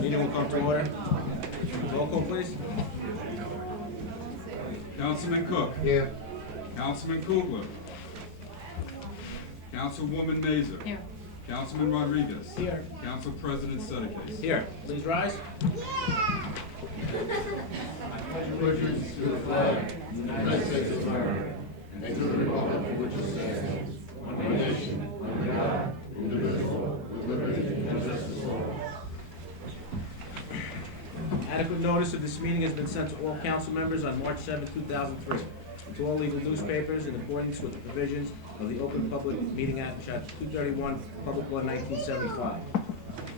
Meeting will come to order. Roll call, please. Councilman Cook. Here. Councilman Kugler. Councilwoman Mazer. Here. Councilman Rodriguez. Here. Council President Sedekis. Here, please rise. Allegiance to the flag of the United States of America and to the republic for which it stands, one nation, under God, indivisible, with liberty and justice for all. Adequate notice of this meeting has been sent to all council members on March 7, 2003, and to all legal newspapers in accordance with the provisions of the Open Public Meeting Act, Chapter 231, Public Law 1975.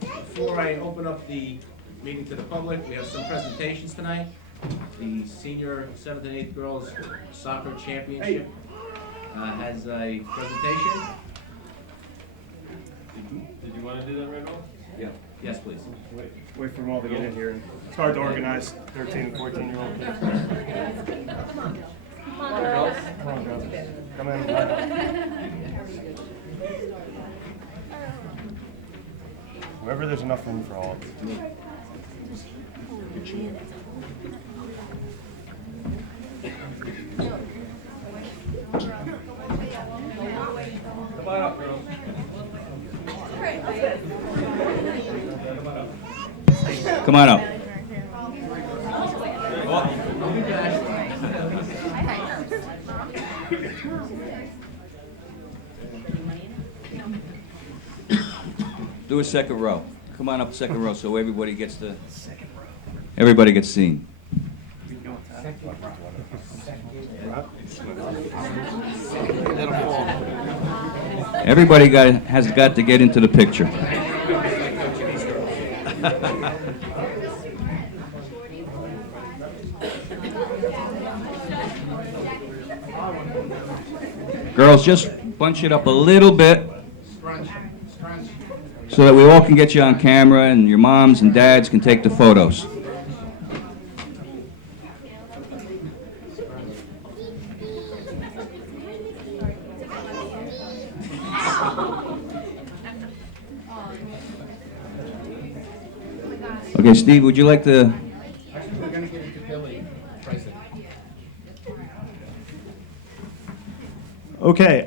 Before I open up the meeting to the public, we have some presentations tonight. The senior 7th and 8th girls soccer championship has a presentation. Did you want to do that right now? Yeah. Yes, please. Wait for them all to get in here. It's hard to organize 13 and 14-year-old kids. Come on, girls. Come in. Wherever there's enough room for all of them. Come on up, girls. Come on up. Do a second row. Come on up second row so everybody gets seen. Everybody has got to get into the picture. Girls, just bunch it up a little bit so that we all can get you on camera and your moms and dads can take the photos. Okay, Steve, would you like to... Actually, we're going to give it to Billy President. Okay,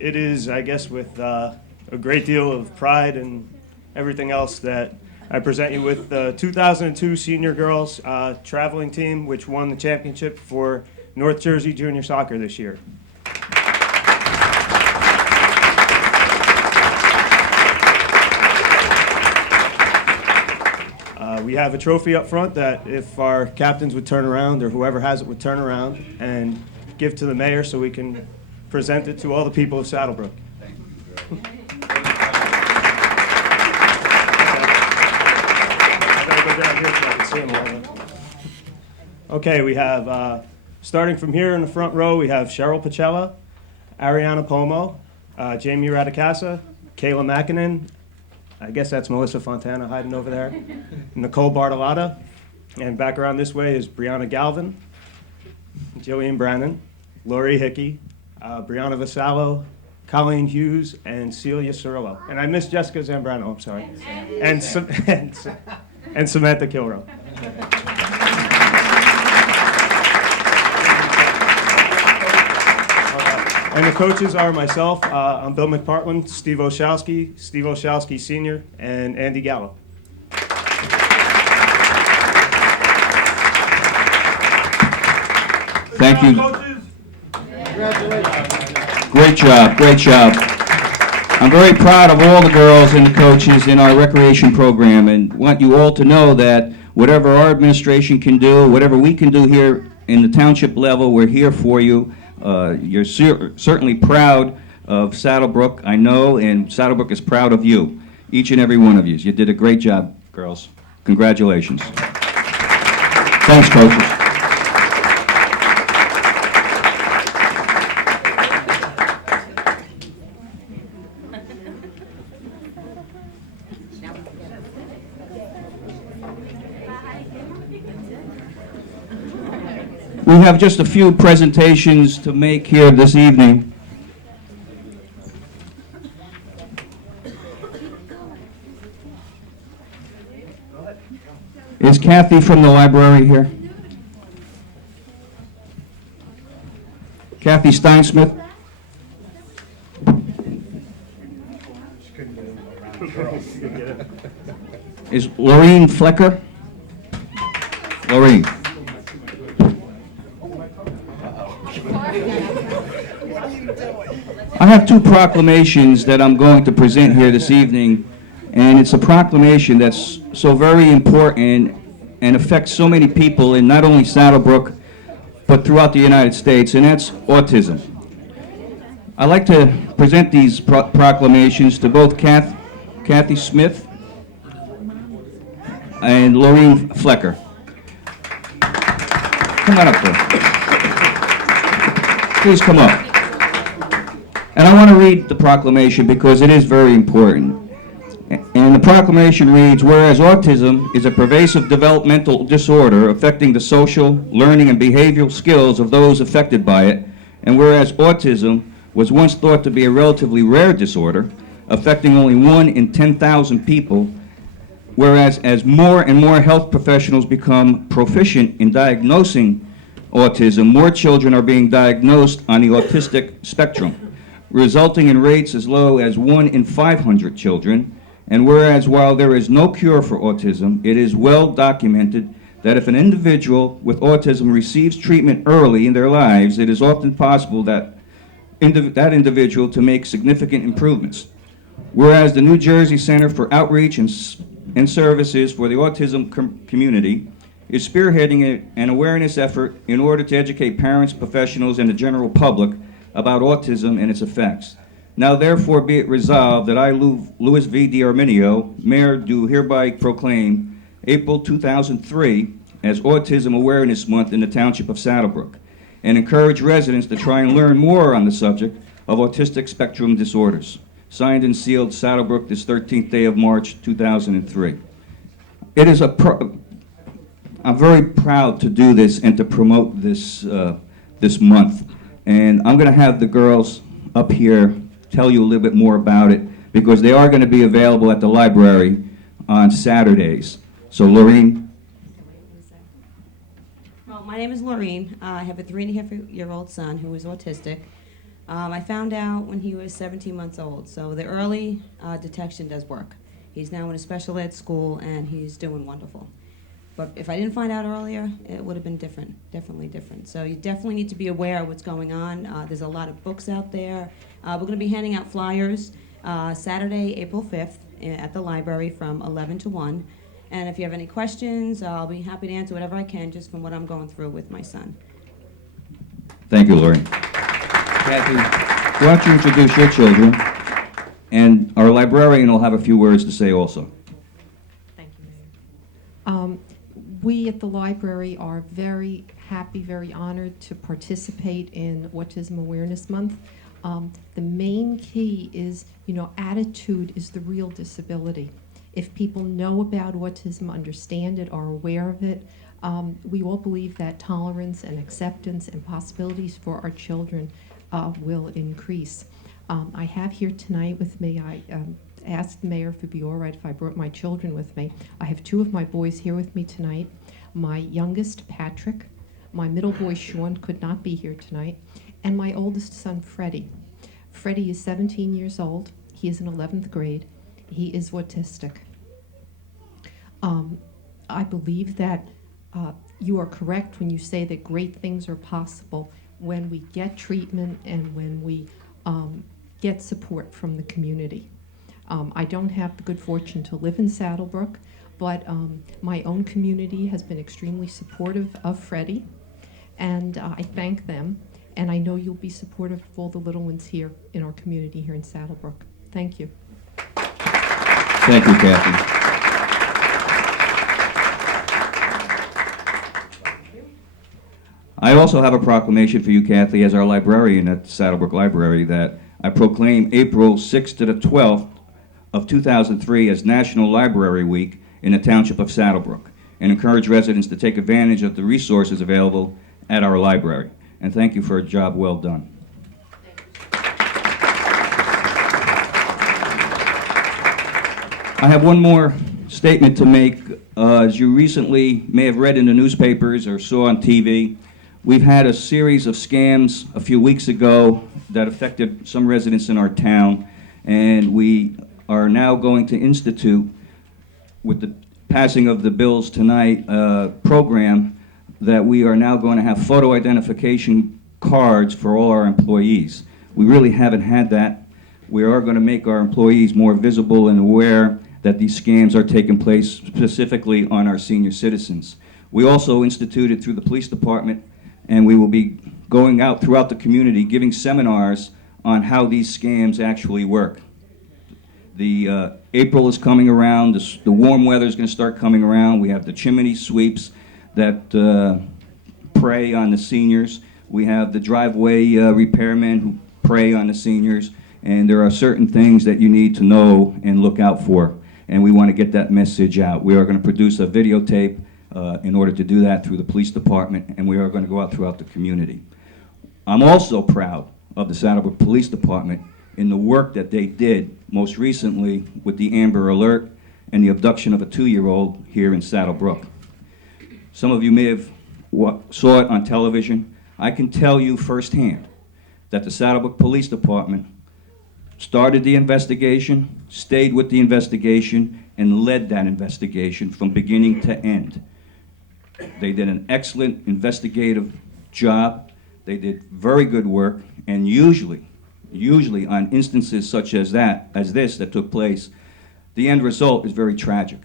it is, I guess, with a great deal of pride and everything else that I present you with the 2002 Senior Girls Traveling Team, which won the championship for North Jersey Junior Soccer this year. We have a trophy up front that if our captains would turn around, or whoever has it would turn around and give to the mayor so we can present it to all the people of Saddle Brook. Okay, we have, starting from here in the front row, we have Cheryl Pacella, Ariana Pomo, Jamie Radicasa, Kayla Makinen, I guess that's Melissa Fontana hiding over there, Nicole Bartolotta, and back around this way is Brianna Galvin, Jillian Brannon, Lori Hickey, Brianna Vasallo, Colleen Hughes, and Celia Cirillo. And I missed Jessica Zambrano, I'm sorry. And Samantha Kilrow. And the coaches are myself, I'm Bill McPartland, Steve Oshowski Sr., and Andy Gallo. Thank you. Great job, great job. I'm very proud of all the girls and the coaches in our recreation program and want you all to know that whatever our administration can do, whatever we can do here in the township level, we're here for you. You're certainly proud of Saddle Brook, I know, and Saddle Brook is proud of you, each and every one of you. You did a great job, girls. Congratulations. Thanks, coaches. We have just a few presentations to make here this evening. Is Kathy from the library here? Kathy Steinsmith? Is Lorraine Flecker? Lorraine. I have two proclamations that I'm going to present here this evening, and it's a proclamation that's so very important and affects so many people in not only Saddle Brook, but throughout the United States, and that's autism. I'd like to present these proclamations to both Kathy Smith and Lorraine Flecker. Come on up there. Please come up. And I want to read the proclamation because it is very important. And the proclamation reads, whereas autism is a pervasive developmental disorder affecting the social, learning, and behavioral skills of those affected by it, and whereas autism was once thought to be a relatively rare disorder, affecting only 1 in 10,000 people, whereas as more and more health professionals become proficient in diagnosing autism, more children are being diagnosed on the autistic spectrum, resulting in rates as low as 1 in 500 children. And whereas while there is no cure for autism, it is well documented that if an individual with autism receives treatment early in their lives, it is often possible that that individual to make significant improvements. Whereas the New Jersey Center for Outreach and Services for the Autism Community is spearheading an awareness effort in order to educate parents, professionals, and the general public about autism and its effects. Now therefore be it resolved that I, Louis V. D'Arminio, Mayor, do hereby proclaim April 2003 as Autism Awareness Month in the Township of Saddle Brook, and encourage residents to try and learn more on the subject of autistic spectrum disorders. Signed and sealed, Saddle Brook, this 13th day of March 2003. It is I'm very proud to do this and to promote this, this month. And I'm going to have the girls up here tell you a little bit more about it, because they are going to be available at the library on Saturdays. So Lorraine. Well, my name is Lorraine. I have a 3.5-year-old son who is autistic. I found out when he was 17 months old, so the early detection does work. He's now in a special ed school, and he's doing wonderful. But if I didn't find out earlier, it would have been different, definitely different. So you definitely need to be aware of what's going on. There's a lot of books out there. We're going to be handing out flyers Saturday, April 5th at the library from 11 to 1. And if you have any questions, I'll be happy to answer whatever I can just from what I'm going through with my son. Thank you, Lorraine. Kathy, why don't you introduce your children, and our librarian will have a few words to say also. Thank you, Mayor. We at the library are very happy, very honored to participate in Autism Awareness Month. The main key is, attitude is the real disability. If people know about autism, understand it, are aware of it, we all believe that tolerance and acceptance and possibilities for our children will increase. I have here tonight with me, I asked the mayor if it'd be all right if I brought my children with me. I have 2 of my boys here with me tonight. My youngest, Patrick, my middle boy, Sean, could not be here tonight, and my oldest son, Freddie. Freddie is 17 years old. He is in 11th grade. He is autistic. I believe that you are correct when you say that great things are possible when we get treatment and when we get support from the community. I don't have the good fortune to live in Saddle Brook, but my own community has been extremely supportive of Freddie, and I thank them, and I know you'll be supportive of all the little ones here in our community here in Saddle Brook. Thank you. Thank you, Kathy. I also have a proclamation for you, Kathy, as our librarian at the Saddle Brook Library, that I proclaim April 6th to the 12th of 2003 as National Library Week in the Township of Saddle Brook, and encourage residents to take advantage of the resources available at our library. And thank you for a job well done. I have one more statement to make. As you recently may have read in the newspapers or saw on TV, we've had a series of scams a few weeks ago that affected some residents in our town, and we are now going to institute, with the passing of the bills tonight, a program that we are now going to have photo identification cards for all our employees. We really haven't had that. We are going to make our employees more visible and aware that these scams are taking place specifically on our senior citizens. We also instituted through the police department, and we will be going out throughout the community giving seminars on how these scams actually work. The April is coming around, the warm weather is going to start coming around. We have the chimney sweeps that prey on the seniors. We have the driveway repairmen who prey on the seniors, and there are certain things that you need to know and look out for, and we want to get that message out. We are going to produce a videotape in order to do that through the police department, and we are going to go out throughout the community. I'm also proud of the Saddle Brook Police Department in the work that they did most recently with the Amber Alert and the abduction of a 2-year-old here in Saddle Brook. Some of you may have saw it on television. I can tell you firsthand that the Saddle Brook Police Department started the investigation, stayed with the investigation, and led that investigation from beginning to end. They did an excellent investigative job. They did very good work, and usually on instances such as this that took place, the end result is very tragic.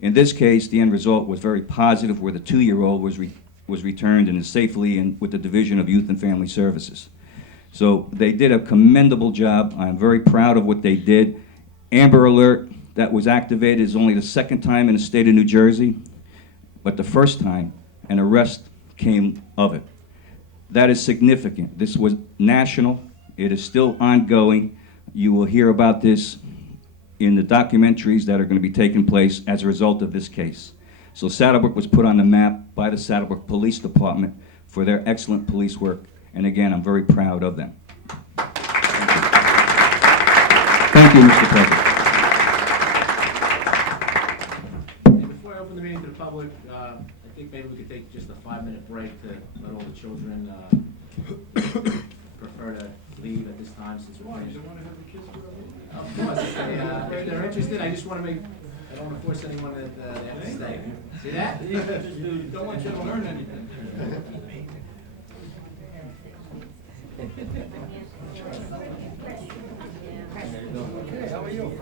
In this case, the end result was very positive, where the 2-year-old was returned and is safely with the Division of Youth and Family Services. So they did a commendable job. I'm very proud of what they did. Amber Alert that was activated is only the second time in the state of New Jersey, but the first time an arrest came of it. That is significant. This was national. It is still ongoing. You will hear about this in the documentaries that are going to be taking place as a result of this case. So Saddle Brook was put on the map by the Saddle Brook Police Department for their excellent police work. And again, I'm very proud of them. Thank you, Mr. President. And before I open the meeting to the public, I think maybe we could take just a 5-minute break to let all the children prefer to leave at this time since we're finished. Of course, if they're interested, I just want to I don't want to force anyone that they have to stay. See that? Don't want you to learn anything. How are you?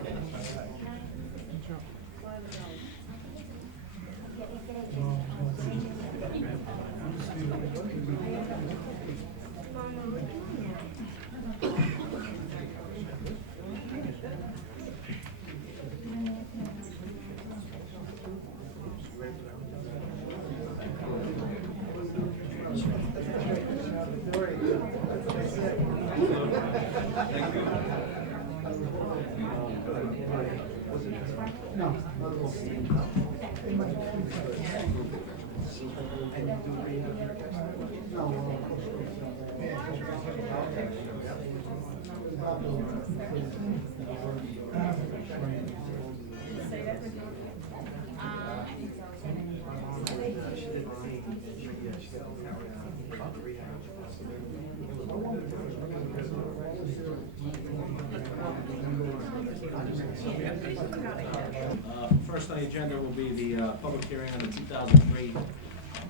First on the agenda will be the public hearing on the 2003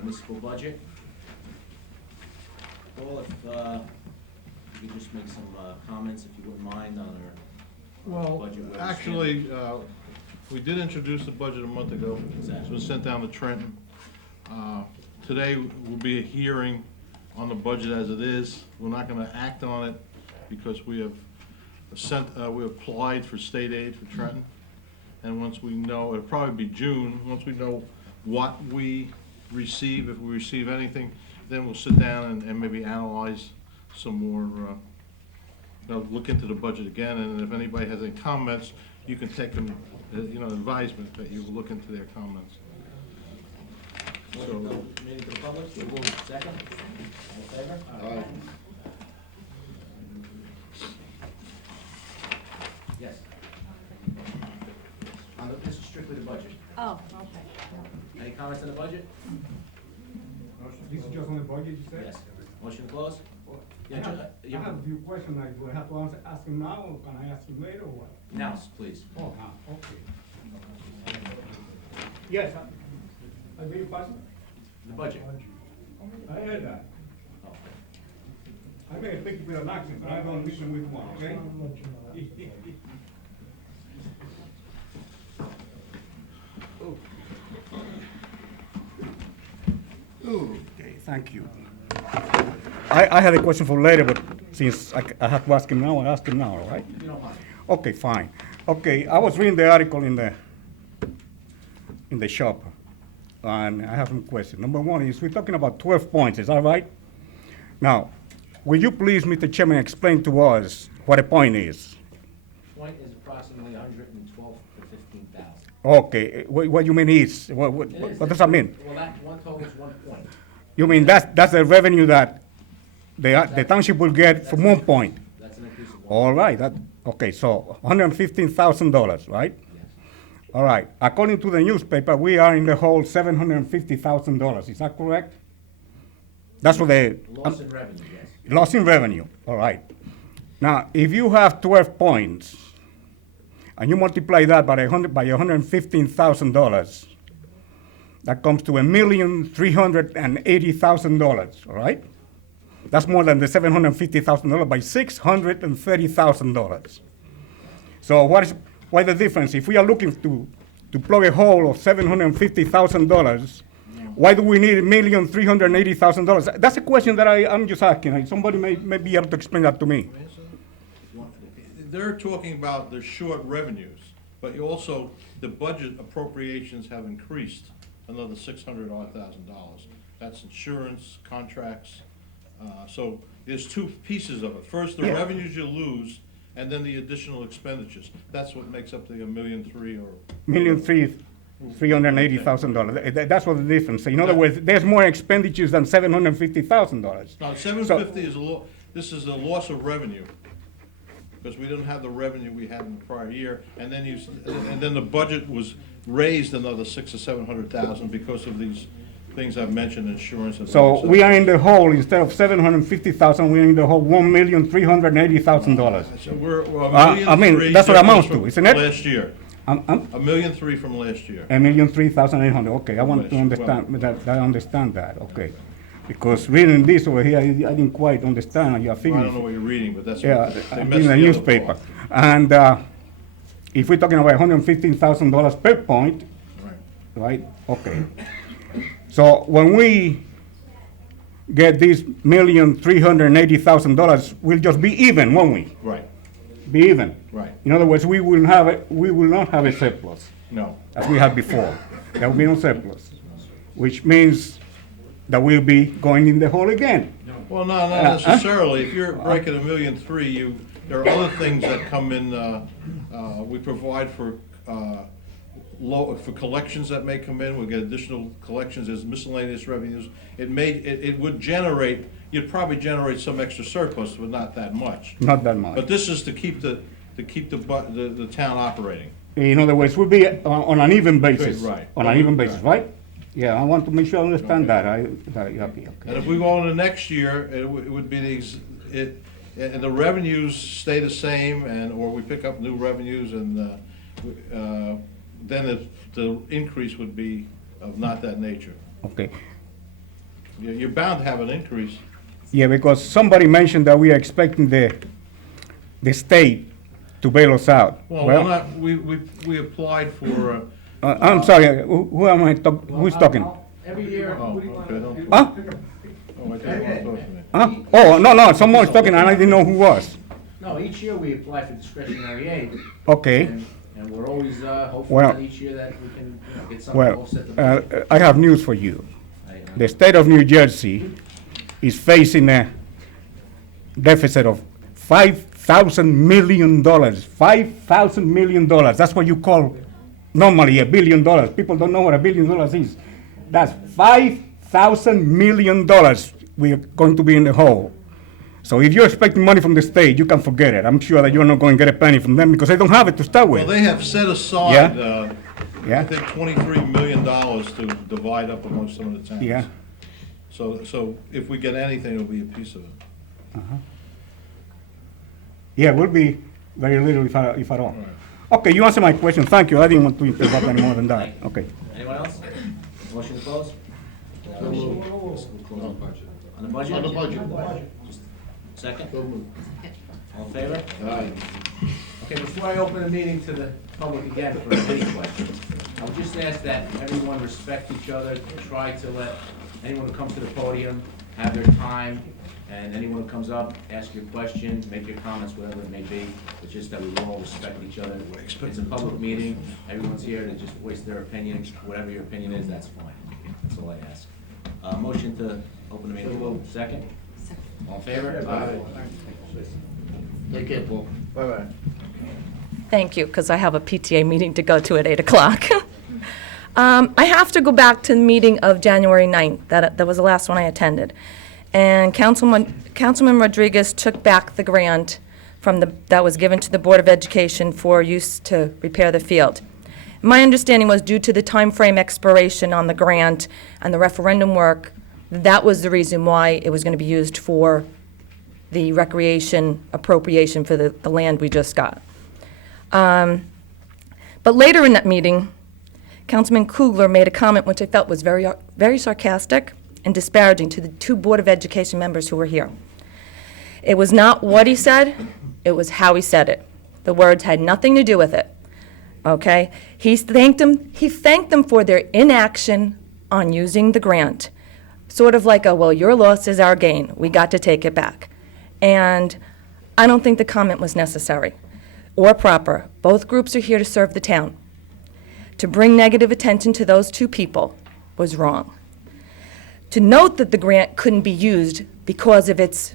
municipal budget. Paul, if you could just make some comments, if you wouldn't mind, on our budget. Well, actually, we did introduce the budget a month ago. It's been sent down to Trenton. Today will be a hearing on the budget as it is. We're not going to act on it because we have we applied for state aid for Trenton. And once we know, it'll probably be June, once we know what we receive, if we receive anything, then we'll sit down and maybe analyze some more, look into the budget again, and if anybody has any comments, you can take them, advisement that you will look into their comments. So, meeting to the public, so we'll second. All in favor? Aye. Yes. This is strictly the budget. Oh, okay. Any comments on the budget? This is just on the budget, you said? Yes. Motion to close? I have a few questions, like, do I have to ask him now, or can I ask him later, or what? Now, please. Oh, now, okay. Yes, I beg your pardon? The budget. I heard that. I may speak with an accent, but I don't listen with one, okay? Okay, thank you. I had a question for later, but since I have to ask him now, I'll ask him now, all right? You don't mind. Okay, fine. Okay, I was reading the article in the shop, and I have some questions. Number one is, we're talking about 12 points, is that right? Now, will you please, Mr. Chairman, explain to us what a point is? Point is approximately 112 to 15,000. Okay, what you mean is, It is. what does that mean? Well, that one total is 1 point. You mean that's the revenue that the township will get from 1 point? That's an increase of 1. All right, okay, so $115,000, right? Yes. All right, according to the newspaper, we are in the hole $750,000, is that correct? That's what the. Loss in revenue, yes. Loss in revenue, all right. Now, if you have 12 points, and you multiply that by $115,000, that comes to $1,380,000, all right? That's more than the $750,000 by $630,000. So why the difference? If we are looking to plug a hole of $750,000, why do we need $1,380,000? That's a question that I'm just asking. Somebody may be able to explain that to me. They're talking about the short revenues, but you also, the budget appropriations have increased another $600,000. That's insurance, contracts. So there's two pieces of it. First, the revenues you lose, and then the additional expenditures. That's what makes up the $1,300,000 or. $1,380,000. That's what the difference. In other words, there's more expenditures than $750,000. Now, 750 is this is a loss of revenue, because we didn't have the revenue we had in the prior year, and then the budget was raised another $600,000 or $700,000 because of these things I've mentioned, insurance and. So we are in the hole, instead of $750,000, we're in the hole $1,380,000. So we're I mean, that's what it amounts to, isn't it? Last year, $1,300,000 from last year. $1,380,000, okay, I want to understand, I understand that, okay. Because reading this over here, I didn't quite understand your I figures. don't know what you're reading, but that's Yeah, what they in messed the the newspaper. And if we're talking about $115,000 per point, right, okay. So when we get this $1,380,000, we'll just be even, won't we? Right, Be even. right, In other words, we will not have a surplus no. as we had before. There will be no surplus, which means that we'll be going in the hole again. Well, no, not necessarily. If you're breaking $1,300,000, there are other things that come in, we provide for collections that may come in, we get additional collections as miscellaneous revenues. It would generate, you'd probably generate some extra surplus, but not that much. Not that much. But this is to keep the town operating. In other words, we'll be on an even basis. Right. On an even basis, right? Yeah, I want to make sure I understand Okay. that. Okay. And if we go into next year, it would be and the revenues stay the same, or we pick up new revenues, and then the increase would be of not that nature. Okay. You're bound to have an increase. Yeah, because somebody mentioned that we are expecting the state to bail us out. Well, we applied for. I'm sorry, who am I who's talking? Every year. Oh, okay, don't. Huh? Oh, I thought you were talking to me. Huh? Oh, no, someone's talking and I didn't know who was. No, each year we apply for discretionary aid. Okay. And we're always hopeful Well- that each year that we can get something to Well, offset the budget. I have news for you. I- The state of New Jersey is facing a deficit of $5,000 million. $5,000 million. That's what you call normally $1 billion. People don't know what $1 billion is. That's $5,000 million. We are going to be in the hole. So if you're expecting money from the state, you can forget it. I'm sure that you're not going to get a penny from them because they don't have it to start Well, with. they have set aside, Yeah. I Yeah, think $23 million to divide up among some of the towns. yeah. So if we get anything, it'll be a piece of it. Yeah, it will be very little if at all. Okay, you answered my question. Thank you. I didn't want to interrupt any more than that. Okay. Anyone else? Motion to close? So moved. On the budget? On the budget. Second? So moved. All in favor? Aye. Okay, before I open the meeting to the public again for any questions, I would just ask that everyone respect each other, try to let anyone who comes to the podium have their time, and anyone who comes up, ask your question, make your comments, whatever it may be. It's just that we all respect each other. It's a public meeting, everyone's here to just voice their opinion, whatever your opinion is, that's fine. That's all I ask. Motion to open the meeting. Second? All in favor? Aye. Take care, Paul. Bye-bye. Thank you, because I have a PTA meeting to go to at 8 o'clock. I have to go back to the meeting of January 9th. That was the last one I attended. And Councilman Rodriguez took back the grant that was given to the Board of Education for use to repair the field. My understanding was due to the time frame expiration on the grant and the referendum work, that was the reason why it was going to be used for the recreation appropriation for the land we just got. But later in that meeting, Councilman Kugler made a comment which I felt was very, very sarcastic and disparaging to the two Board of Education members who were here. It was not what he said, it was how he said it. The words had nothing to do with it, okay? He thanked them for their inaction on using the grant. Sort of like well, your loss is our gain. We got to take it back. And I don't think the comment was necessary or proper. Both groups are here to serve the town. To bring negative attention to those two people was wrong. To note that the grant couldn't be used because of its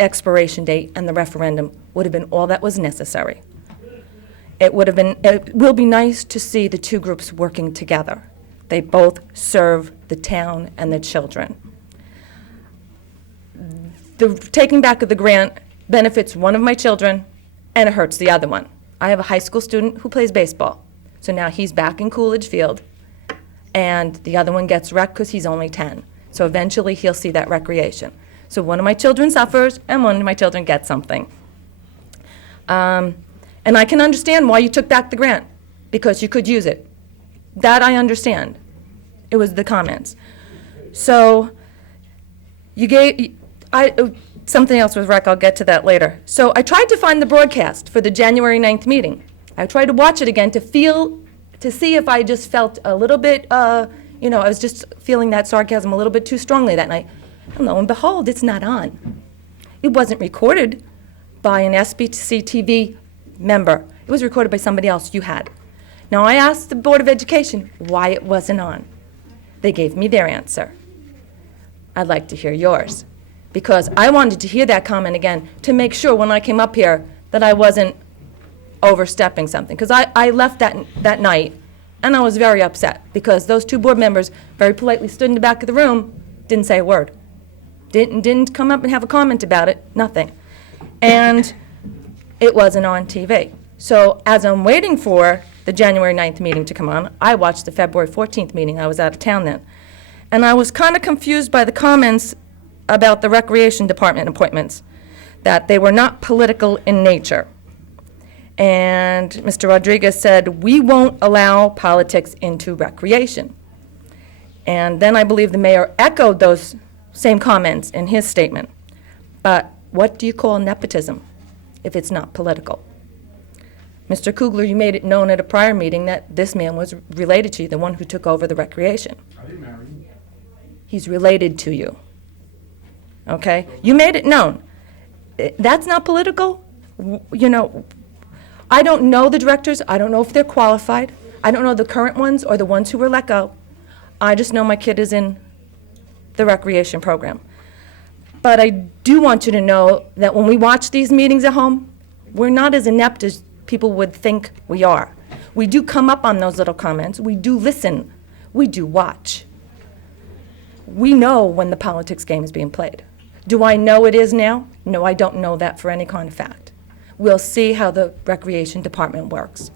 expiration date and the referendum would have been all that was necessary. It will be nice to see the two groups working together. They both serve the town and the children. The taking back of the grant benefits one of my children and it hurts the other one. I have a high school student who plays baseball. So now he's back in Coolidge Field and the other one gets wrecked because he's only 10. So eventually he'll see that recreation. So one of my children suffers and one of my children gets something. And I can understand why you took back the grant, because you could use it. That I understand. It was the comments. So something else was wrecked, I'll get to that later. So I tried to find the broadcast for the January 9th meeting. I tried to watch it again to see if I just felt a little bit, I was just feeling that sarcasm a little bit too strongly that night. And lo and behold, it's not on. It wasn't recorded by an SBC TV member. It was recorded by somebody else you had. Now, I asked the Board of Education why it wasn't on. They gave me their answer. I'd like to hear yours, because I wanted to hear that comment again to make sure when I came up here that I wasn't overstepping something. Because I left that night, and I was very upset, because those two board members very politely stood in the back of the room, didn't say a word. Didn't come up and have a comment about it, nothing. And it wasn't on TV. So as I'm waiting for the January 9th meeting to come on, I watched the February 14th meeting. I was out of town then. And I was kind of confused by the comments about the Recreation Department appointments, that they were not political in nature. And Mr. Rodriguez said, we won't allow politics into recreation. And then I believe the mayor echoed those same comments in his statement. But what do you call nepotism if it's not political? Mr. Kugler, you made it known at a prior meeting that this man was related to you, the one who took over the recreation. I didn't marry him. He's related to you. Okay? You made it known. That's not political? I don't know the directors. I don't know if they're qualified. I don't know the current ones or the ones who were let go. I just know my kid is in the recreation program. But I do want you to know that when we watch these meetings at home, we're not as inept as people would think we are. We do come up on those little comments. We do listen. We do watch. We know when the politics game is being played. Do I know it is now? No, I don't know that for any kind of fact. We'll see how the recreation department works.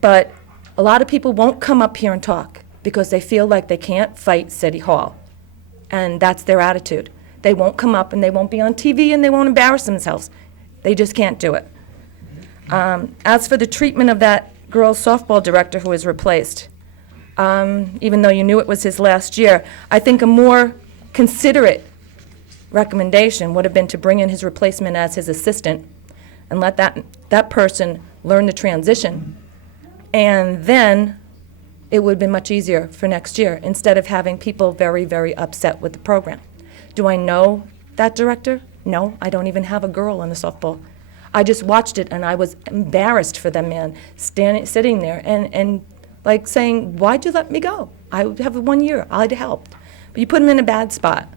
But a lot of people won't come up here and talk because they feel like they can't fight City Hall. And that's their attitude. They won't come up and they won't be on TV and they won't embarrass themselves. They just can't do it. As for the treatment of that girls softball director who was replaced, even though you knew it was his last year, I think a more considerate recommendation would have been to bring in his replacement as his assistant and let that person learn the transition. And then it would have been much easier for next year instead of having people very, very upset with the program. Do I know that director? No, I don't even have a girl in the softball. I just watched it and I was embarrassed for them, man, sitting there and like saying, why'd you let me go? I would have 1 year, I'd helped. But you put him in a bad spot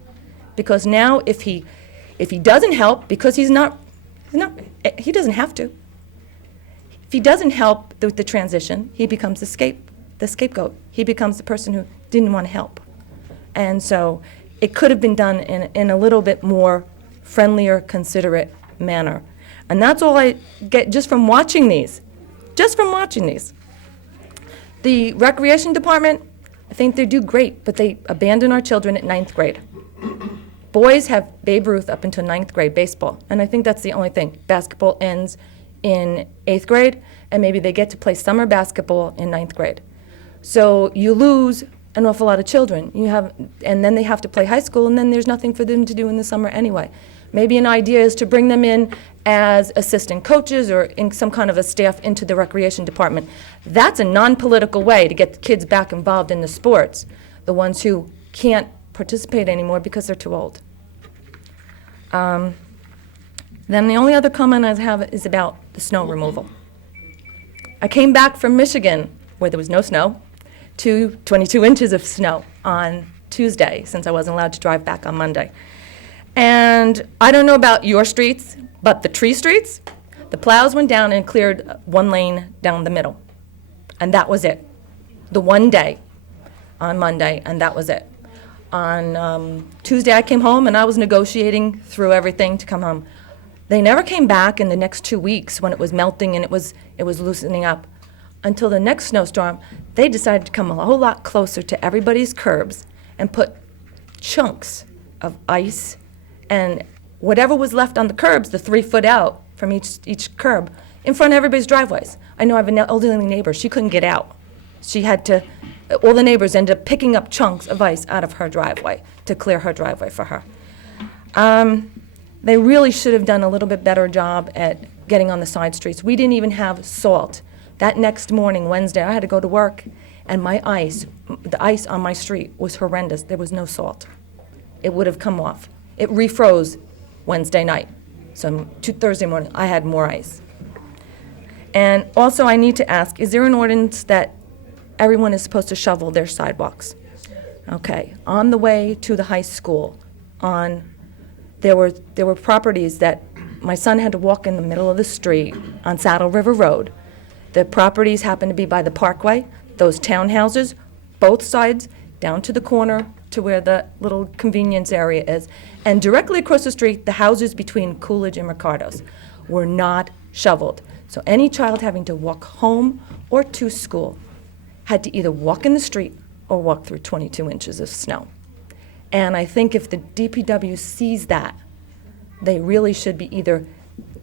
because now if he doesn't help, because he doesn't have to. If he doesn't help with the transition, he becomes the scapegoat. He becomes the person who didn't want to help. And so it could have been done in a little bit more friendlier, considerate manner. And that's all I get just from watching these. Just from watching these. The recreation department, I think they do great, but they abandon our children at 9th grade. Boys have Babe Ruth up until 9th grade baseball, and I think that's the only thing. Basketball ends in 8th grade, and maybe they get to play summer basketball in 9th grade. So you lose an awful lot of children. And then they have to play high school, and then there's nothing for them to do in the summer anyway. Maybe an idea is to bring them in as assistant coaches or in some kind of a staff into the recreation department. That's a non-political way to get the kids back involved in the sports, the ones who can't participate anymore because they're too old. Then the only other comment I have is about the snow removal. I came back from Michigan, where there was no snow, to 22 inches of snow on Tuesday, since I wasn't allowed to drive back on Monday. And I don't know about your streets, but the tree streets, the plows went down and cleared one lane down the middle. And that was it. The one day on Monday, and that was it. On Tuesday, I came home, and I was negotiating through everything to come home. They never came back in the next 2 weeks when it was melting and it was loosening up. Until the next snowstorm, they decided to come a whole lot closer to everybody's curbs and put chunks of ice and whatever was left on the curbs, the 3 foot out from each curb, in front of everybody's driveways. I know I have an elderly neighbor. She couldn't get out. She had to, all the neighbors ended up picking up chunks of ice out of her driveway to clear her driveway for her. They really should have done a little bit better job at getting on the side streets. We didn't even have salt. That next morning, Wednesday, I had to go to work, and the ice on my street was horrendous. There was no salt. It would have come off. It refroze Wednesday night. So Thursday morning, I had more ice. And also, I need to ask, is there an ordinance that everyone is supposed to shovel their sidewalks? Okay. On the way to the high school, there were properties that my son had to walk in the middle of the street on Saddle River Road. The properties happened to be by the parkway, those townhouses, both sides, down to the corner to where the little convenience area is. And directly across the street, the houses between Coolidge and Ricardo's were not shoveled. So any child having to walk home or to school had to either walk in the street or walk through 22 inches of snow. And I think if the DPW sees that, they really should be either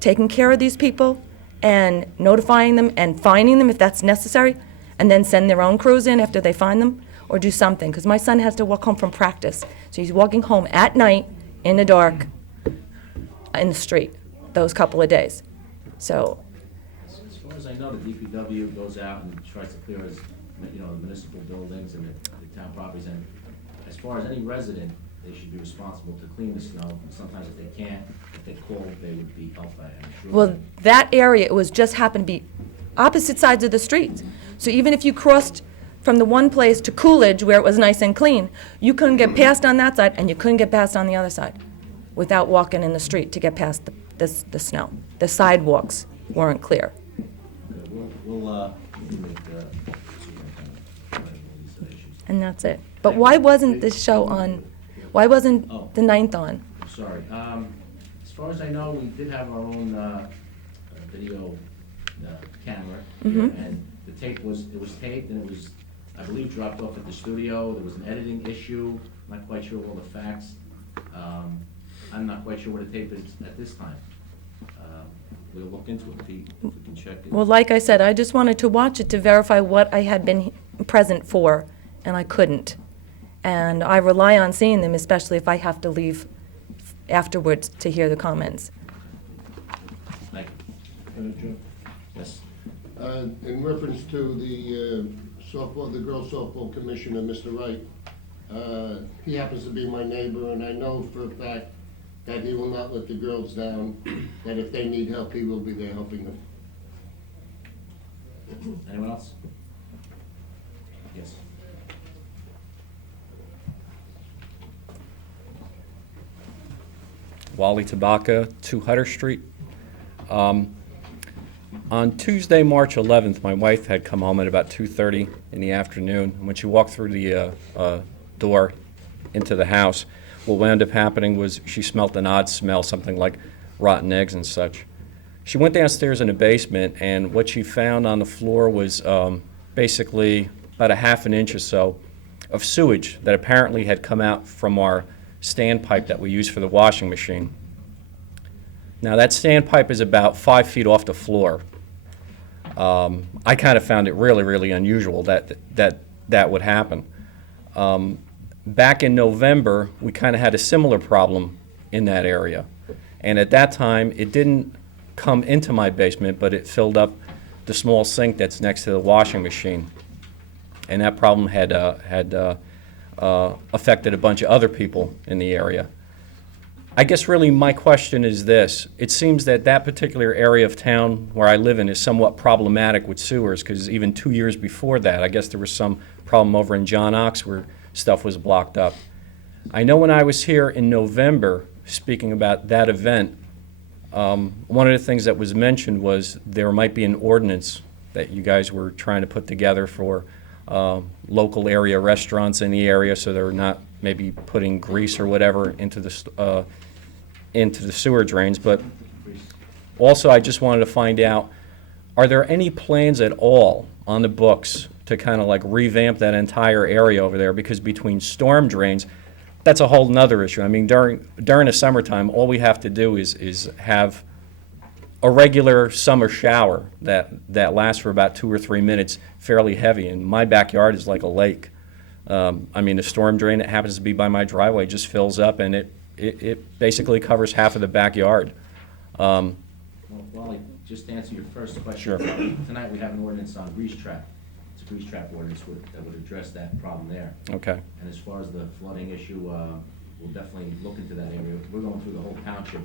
taking care of these people and notifying them and fining them if that's necessary, and then send their own crews in after they find them, or do something. Because my son has to walk home from practice. So he's walking home at night in the dark in the street those couple of days. So, As far as I know, the DPW goes out and tries to clear the municipal buildings and the town properties. And as far as any resident, they should be responsible to clean the snow. Sometimes if they can't, if they call, they would be helped by it, I'm sure. well, that area, it was just happened to be opposite sides of the streets. So even if you crossed from the one place to Coolidge, where it was nice and clean, you couldn't get past on that side, and you couldn't get past on the other side without walking in the street to get past the snow. The sidewalks weren't clear. Okay, we'll make the superintendent aware of these issues. And that's it. But why wasn't this show on, why wasn't Oh. the 9th on? I'm sorry. As far as I know, we did have our own video camera. And the tape was taped and it was, I believe, dropped off at the studio. There was an editing issue. I'm not quite sure of all the facts. I'm not quite sure what the tape is at this time. We'll look into it, Pete, if we can check it. Well, like I said, I just wanted to watch it to verify what I had been present for, and I couldn't. And I rely on seeing them, especially if I have to leave afterwards to hear the comments. Thank you. Yes. In reference to the softball, the girls softball commissioner, Mr. Wright, he happens to be my neighbor, and I know for a fact that he will not let the girls down, that if they need help, he will be there helping them. Anyone else? Yes. Wally Tabaka, 2 Hutter Street. On Tuesday, March 11th, my wife had come home at about 2:30 in the afternoon. When she walked through the door into the house, what wound up happening was she smelt an odd smell, something like rotten eggs and such. She went downstairs in the basement, and what she found on the floor was basically about a half an inch or so of sewage that apparently had come out from our standpipe that we use for the washing machine. Now, that standpipe is about 5 feet off the floor. I kind of found it really, really unusual that would happen. Back in November, we kind of had a similar problem in that area. And at that time, it didn't come into my basement, but it filled up the small sink that's next to the washing machine. And that problem had affected a bunch of other people in the area. I guess really my question is this. It seems that that particular area of town where I live in is somewhat problematic with sewers, because even 2 years before that, I guess there was some problem over in John Ox where stuff was blocked up. I know when I was here in November speaking about that event, one of the things that was mentioned was there might be an ordinance that you guys were trying to put together for local area restaurants in the area, so they're not maybe putting grease or whatever into the sewer drains. But also, I just wanted to find out, are there any plans at all on the books to kind of like revamp that entire area over there? Because between storm drains, that's a whole nother issue. I mean, during the summertime, all we have to do is have a regular summer shower that lasts for about 2 or 3 minutes, fairly heavy, and my backyard is like a lake. I mean, the storm drain that happens to be by my driveway just fills up, and it basically covers half of the backyard. Well, Wally, just to answer your first question. Sure. Tonight we have an ordinance on grease trap. It's a grease trap ordinance that would address that problem there. Okay. And as far as the flooding issue, we'll definitely look into that area. We're going through the whole township,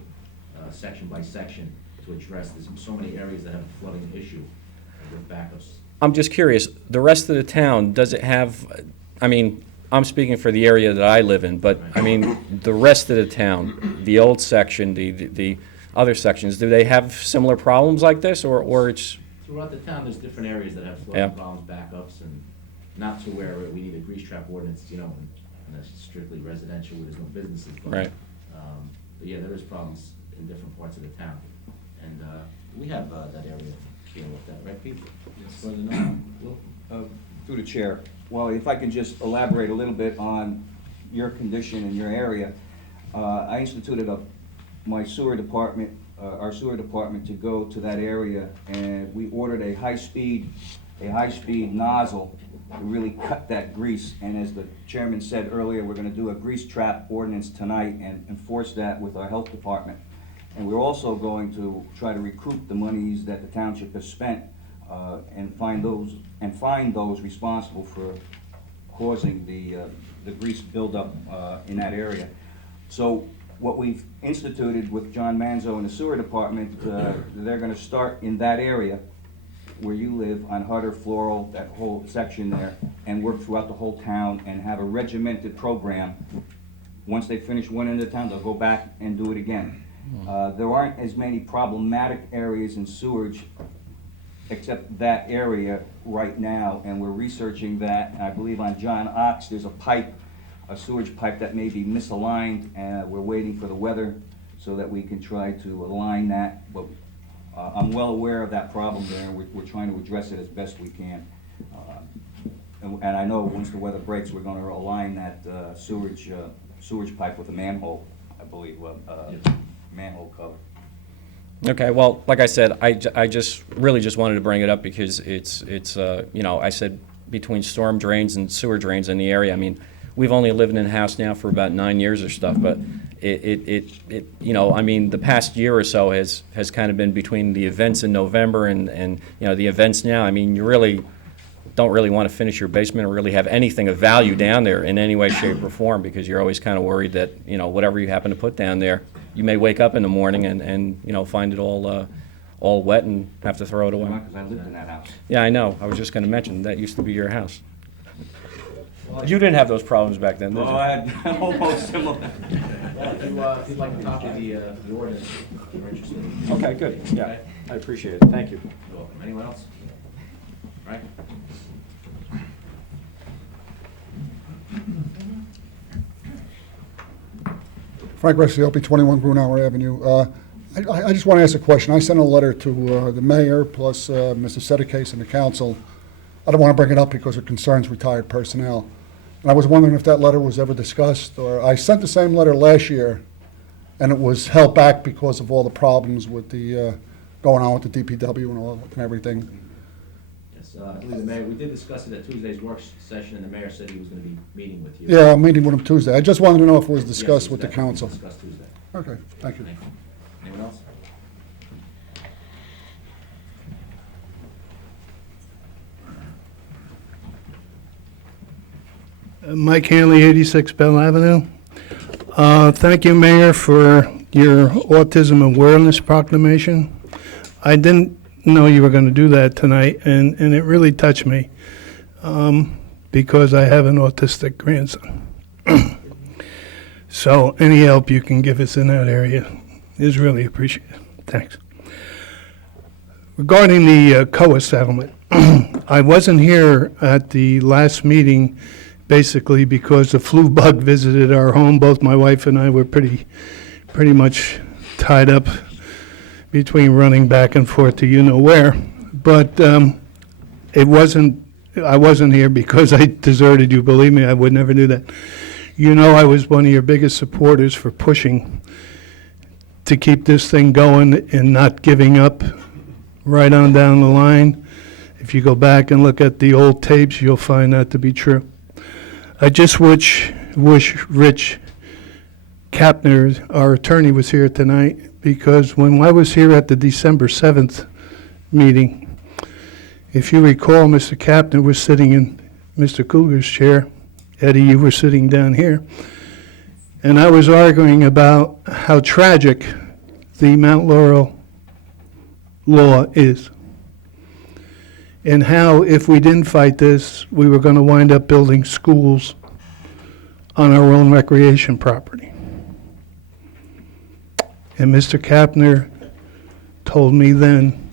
section by section, to address this. So many areas that have a flooding issue with backups. I'm just curious, the rest of the town, does it have, I mean, I'm speaking for the area that I live in, but I mean, the rest of the town, the old section, the other sections, do they have similar problems like this, or it's? Throughout the town, there's different areas that have flooding problems, backups, and not to where we need a grease trap ordinance, you know, and that's strictly residential where there's no businesses. But, Right. But yeah, there is problems in different parts of the town. And we have that area here with that, right, Pete? Yes. Further north. Through the chair. Well, if I can just elaborate a little bit on your condition in your area. I instituted my sewer department, our sewer department, to go to that area, and we ordered a high-speed nozzle to really cut that grease. And as the chairman said earlier, we're going to do a grease trap ordinance tonight and enforce that with our health department. And we're also going to try to recoup the monies that the township has spent and find those responsible for causing the grease buildup in that area. So what we've instituted with John Manzo and the sewer department, they're going to start in that area where you live on Hutter, Floral, that whole section there, and work throughout the whole town and have a regimented program. Once they finish one end of the town, they'll go back and do it again. There aren't as many problematic areas in sewage except that area right now, and we're researching that. I believe on John Ox, there's a pipe a sewage pipe that may be misaligned, and we're waiting for the weather so that we can try to align that. But I'm well aware of that problem there, and we're trying to address it as best we can. And I know once the weather breaks, we're gonna align that sewage pipe with a manhole, I believe, manhole cover. Okay, well, like I said, I just really just wanted to bring it up because it's you know, I said between storm drains and sewer drains in the area. I mean, we've only lived in a house now for about 9 years or stuff, but it you know, I mean, the past year or so has kind of been between the events in November and you know, the events now. I mean, you really don't really want to finish your basement or really have anything of value down there in any way, shape, or form, because you're always kind of worried that, you know, whatever you happen to put down there, you may wake up in the morning and you know, find it all wet and have to throw it away. Because I lived in that house. Yeah, I know. I was just going to mention, that used to be your house. You didn't have those problems back then, did you? Oh, I had almost similar. Well, if you'd like a copy of the ordinance, if you're interested. Okay, good. Yeah, I appreciate it. Thank you. You're welcome. Anyone else? Right? Frank Resciopi, 21 Grunauer Avenue. I just want to ask a question. I sent a letter to the mayor plus Mr. Sedekase and the council. I don't want to bring it up because it concerns retired personnel. And I was wondering if that letter was ever discussed, or I sent the same letter last year, and it was held back because of all the problems with the going on with the DPW and everything. Yes, I believe the mayor, we did discuss it at Tuesday's work session, and the mayor said he was going to be meeting with you. Yeah, I'm meeting with him Tuesday. I just wanted to know if it was Yes, discussed it was with the definitely council. Discussed Tuesday. Okay, thank you. Anyone else? Mike Hanley, 86 Bell Avenue. Thank you, Mayor, for your Autism Awareness Proclamation. I didn't know you were going to do that tonight, and it really touched me because I have an autistic grandson. So any help you can give us in that area is really appreciated. Thanks. Regarding the COA settlement, I wasn't here at the last meeting basically because the flu bug visited our home. Both my wife and I were pretty much tied up between running back and forth to you know where. But I wasn't here because I deserted you. Believe me, I would never do that. You know, I was one of your biggest supporters for pushing to keep this thing going and not giving up right on down the line. If you go back and look at the old tapes, you'll find that to be true. I just wish Rich Kapner, our attorney, was here tonight, because when I was here at the December 7th meeting, if you recall, Mr. Kapner was sitting in Mr. Cougar's chair. Eddie, you were sitting down here. And I was arguing about how tragic the Mount Laurel law is, and how if we didn't fight this, we were going to wind up building schools on our own recreation property. And Mr. Kapner told me then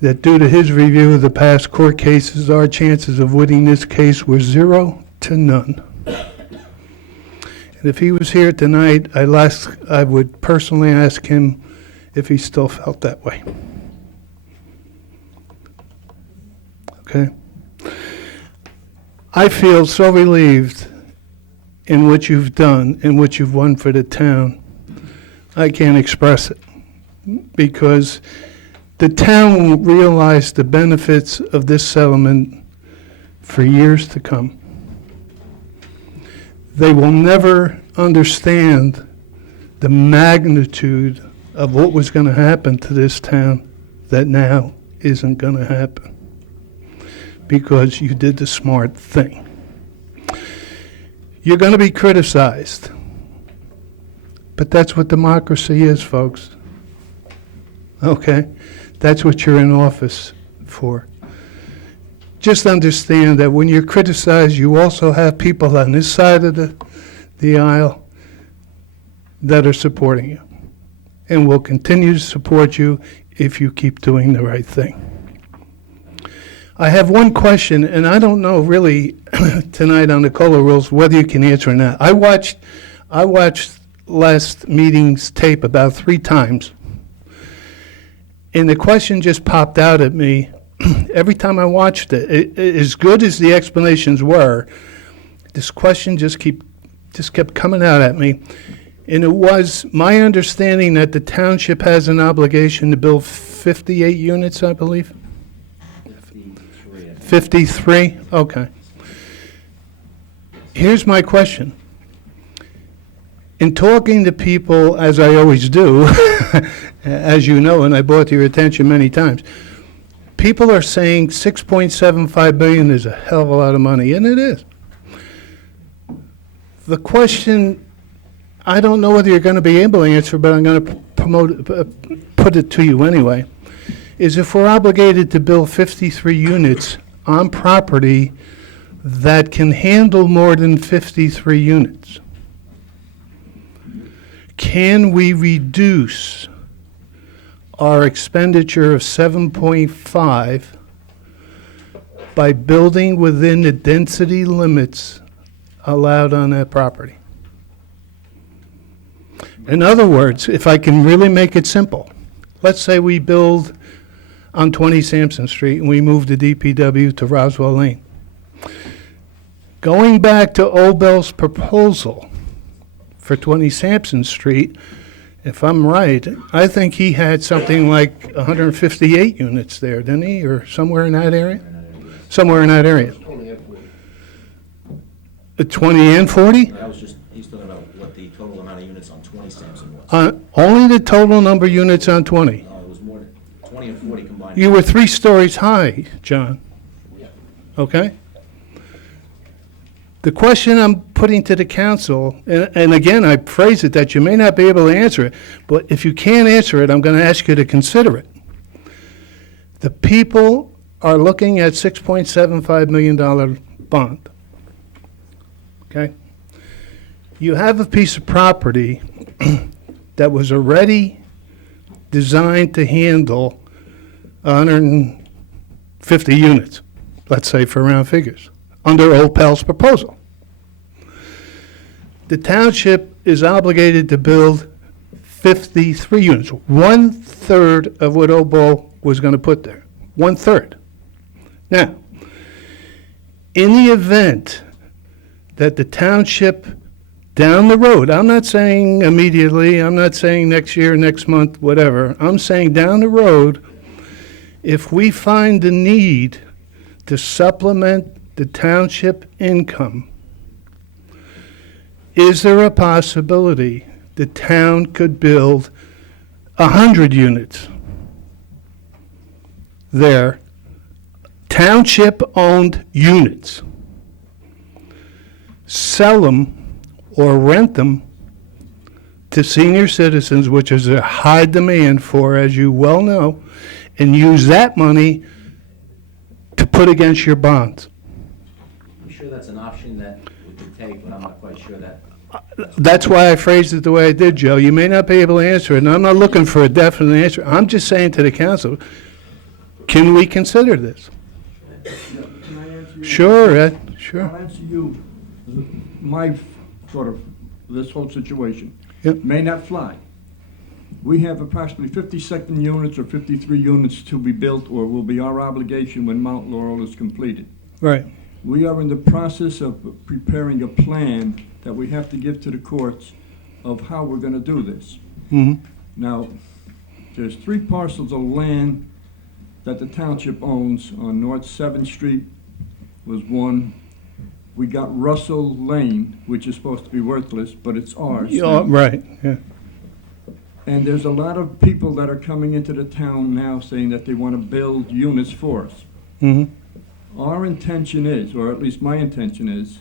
that due to his review of the past court cases, our chances of winning this case were 0 to none. And if he was here tonight, I would personally ask him if he still felt that way. Okay? I feel so relieved in what you've done and what you've won for the town. I can't express it, because the town will realize the benefits of this settlement for years to come. They will never understand the magnitude of what was going to happen to this town that now isn't going to happen, because you did the smart thing. You're going to be criticized, but that's what democracy is, folks. Okay? That's what you're in office for. Just understand that when you're criticized, you also have people on this side of the aisle that are supporting you, and will continue to support you if you keep doing the right thing. I have one question, and I don't know really tonight on the COLA rules whether you can answer or not. I watched last meeting's tape about 3 times, and the question just popped out at me every time I watched it. As good as the explanations were, this question just kept coming out at me, and it was my understanding that the township has an obligation to build 58 units, I believe. 53? Okay. Here's my question. In talking to people, as I always do, as you know, and I brought to your attention many times, people are saying $6.75 billion is a hell of a lot of money, and it is. The question, I don't know whether you're going to be able to answer, but I'm going to put it to you anyway, is if we're obligated to build 53 units on property that can handle more than 53 units, can we reduce our expenditure of 7.5 by building within the density limits allowed on that property? In other words, if I can really make it simple, let's say we build on 20 Sampson Street and we move the DPW to Roswell Lane. Going back to Obel's proposal for 20 Sampson Street, if I'm right, I think he had something like 158 units there, didn't he, or somewhere in that area? Somewhere in that area. 20 and 40? That was just, he's talking about what the total amount of units on 20 Sampson was. Only the total number of units on 20. It was more than 20 and 40 combined. You were 3 stories high, John. Okay? The question I'm putting to the council, and again, I phrase it that you may not be able to answer it, but if you can't answer it, I'm going to ask you to consider it. The people are looking at $6.75 million bond. Okay? You have a piece of property that was already designed to handle 150 units, let's say for round figures, under Old Pal's proposal. The township is obligated to build 53 units, 1/3 of what Old Pal was going to put there, 1/3. Now, in the event that the township down the road, I'm not saying immediately, I'm not saying next year, next month, whatever, I'm saying down the road, if we find the need to supplement the township income, is there a possibility the town could build 100 units there, township-owned units, sell them or rent them to senior citizens, which is a high demand for, as you well know, and use that money to put against your bonds? I'm sure that's an option that we could take, but I'm not quite sure that. That's why I phrased it the way I did, Joe. You may not be able to answer it, and I'm not looking for a definite answer. I'm just saying to the council, can we consider this? Can I answer you? Sure, Ed, sure. I'll answer you, my sort of, this whole situation. Yep. May not fly. We have approximately 52nd units or 53 units to be built, or will be our obligation when Mount Laurel is completed. Right. We are in the process of preparing a plan that we have to give to the courts of how we're going to do this. Mm-hmm. Now, there's 3 parcels of land that the township owns on North 7th Street was one. We got Russell Lane, which is supposed to be worthless, but it's ours. Yeah, right, yeah. And there's a lot of people that are coming into the town now saying that they want to build units for us. Mm-hmm. Our intention is, or at least my intention is,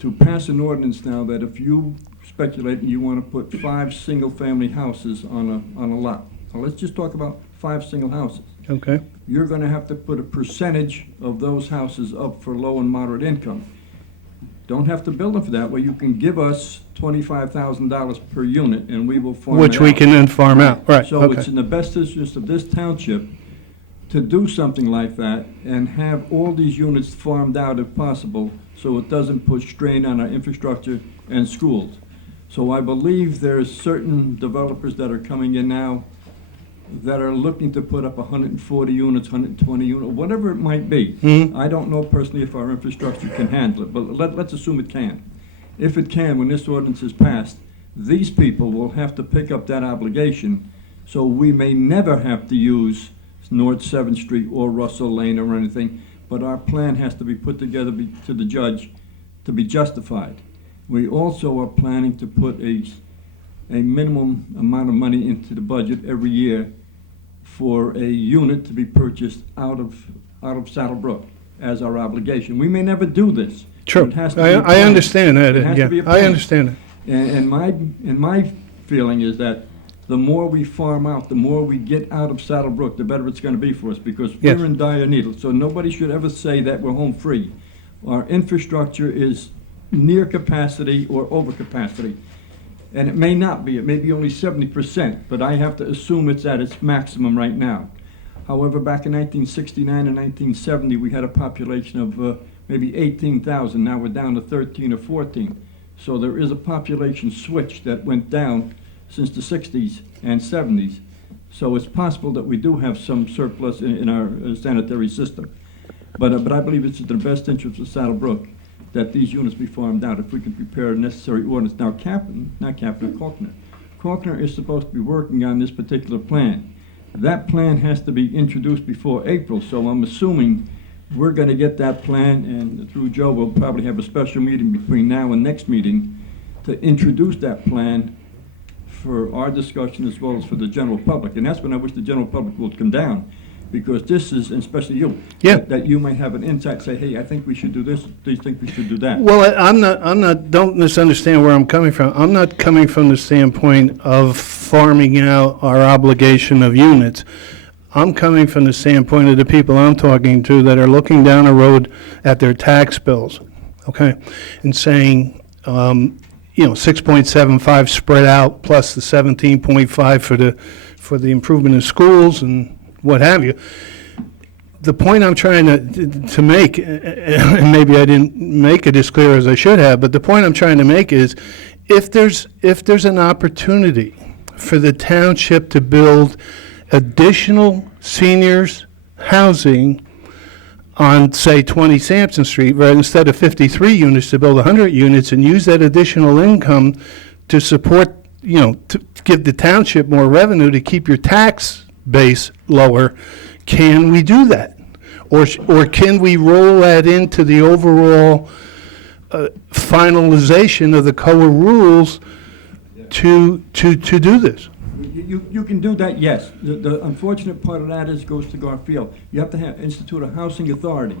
to pass an ordinance now that if you speculate and you want to put 5 single-family houses on a lot, now let's just talk about 5 single houses. Okay. You're going to have to put a percentage of those houses up for low and moderate income. Don't have to build them for that, where you can give us $25,000 per unit and we will farm it out. Which we can then farm out, right, So okay. it's in the best interest of this township to do something like that and have all these units farmed out if possible, so it doesn't put strain on our infrastructure and schools. So I believe there's certain developers that are coming in now that are looking to put up 140 units, 120 units, whatever it might be. I don't know personally if our infrastructure can handle it, but let's assume it can. If it can, when this ordinance is passed, these people will have to pick up that obligation, so we may never have to use North 7th Street or Russell Lane or anything, but our plan has to be put together to the judge to be justified. We also are planning to put a minimum amount of money into the budget every year for a unit to be purchased out of Saddle Brook as our obligation. We may never do this. True. It has to be a I plan. understand that, It has to be a yeah. I plan. understand it. And my feeling is that the more we farm out, the more we get out of Saddle Brook, the better it's going to be for us, because Yes. we're in dire need. So nobody should ever say that we're home free. Our infrastructure is near capacity or over capacity. And it may not be, it may be only 70%, but I have to assume it's at its maximum right now. However, back in 1969 and 1970, we had a population of maybe 18,000. Now we're down to 13 or 14. So there is a population switch that went down since the 60s and 70s. So it's possible that we do have some surplus in our sanitary system. But I believe it's in the best interest of Saddle Brook that these units be farmed out if we can prepare a necessary ordinance. Now, Kalkner is supposed to be working on this particular plan. That plan has to be introduced before April, so I'm assuming we're going to get that plan, and through Joe, we'll probably have a special meeting between now and next meeting to introduce that plan for our discussion as well as for the general public. And that's when I wish the general public would come down, because this is, and especially you, Yeah. that you might have an insight, say, hey, I think we should do this, do you think we should do that? Well, I'm not, don't misunderstand where I'm coming from. I'm not coming from the standpoint of farming out our obligation of units. I'm coming from the standpoint of the people I'm talking to that are looking down the road at their tax bills, okay, and saying, 6.75 spread out plus the 17.5 for the improvement in schools and what have you. The point I'm trying to make, and maybe I didn't make it as clear as I should have, but the point I'm trying to make is, if there's an opportunity for the township to build additional seniors housing on, say, 20 Sampson Street, right, instead of 53 units, to build 100 units and use that additional income to support, to give the township more revenue to keep your tax base lower, can we do that? Or can we roll that into the overall finalization of the COA rules to do this? You can do that, yes. The unfortunate part of that is, goes to Garfield. You have to institute a housing authority.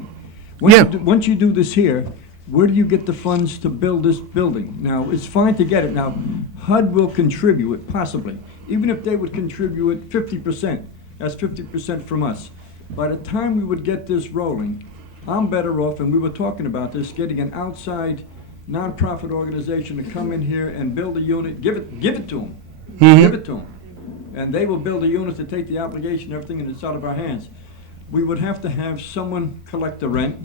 Once you do this here, where do you get the funds to build this building? Now, it's fine to get it. Now, HUD will contribute, possibly. Even if they would contribute 50%, that's 50% from us. By the time we would get this rolling, I'm better off, and we were talking about this, getting an outside nonprofit organization to come in here and build a unit, give it to them. Give it to them. And they will build a unit to take the obligation, everything, and it's out of our hands. We would have to have someone collect the rent.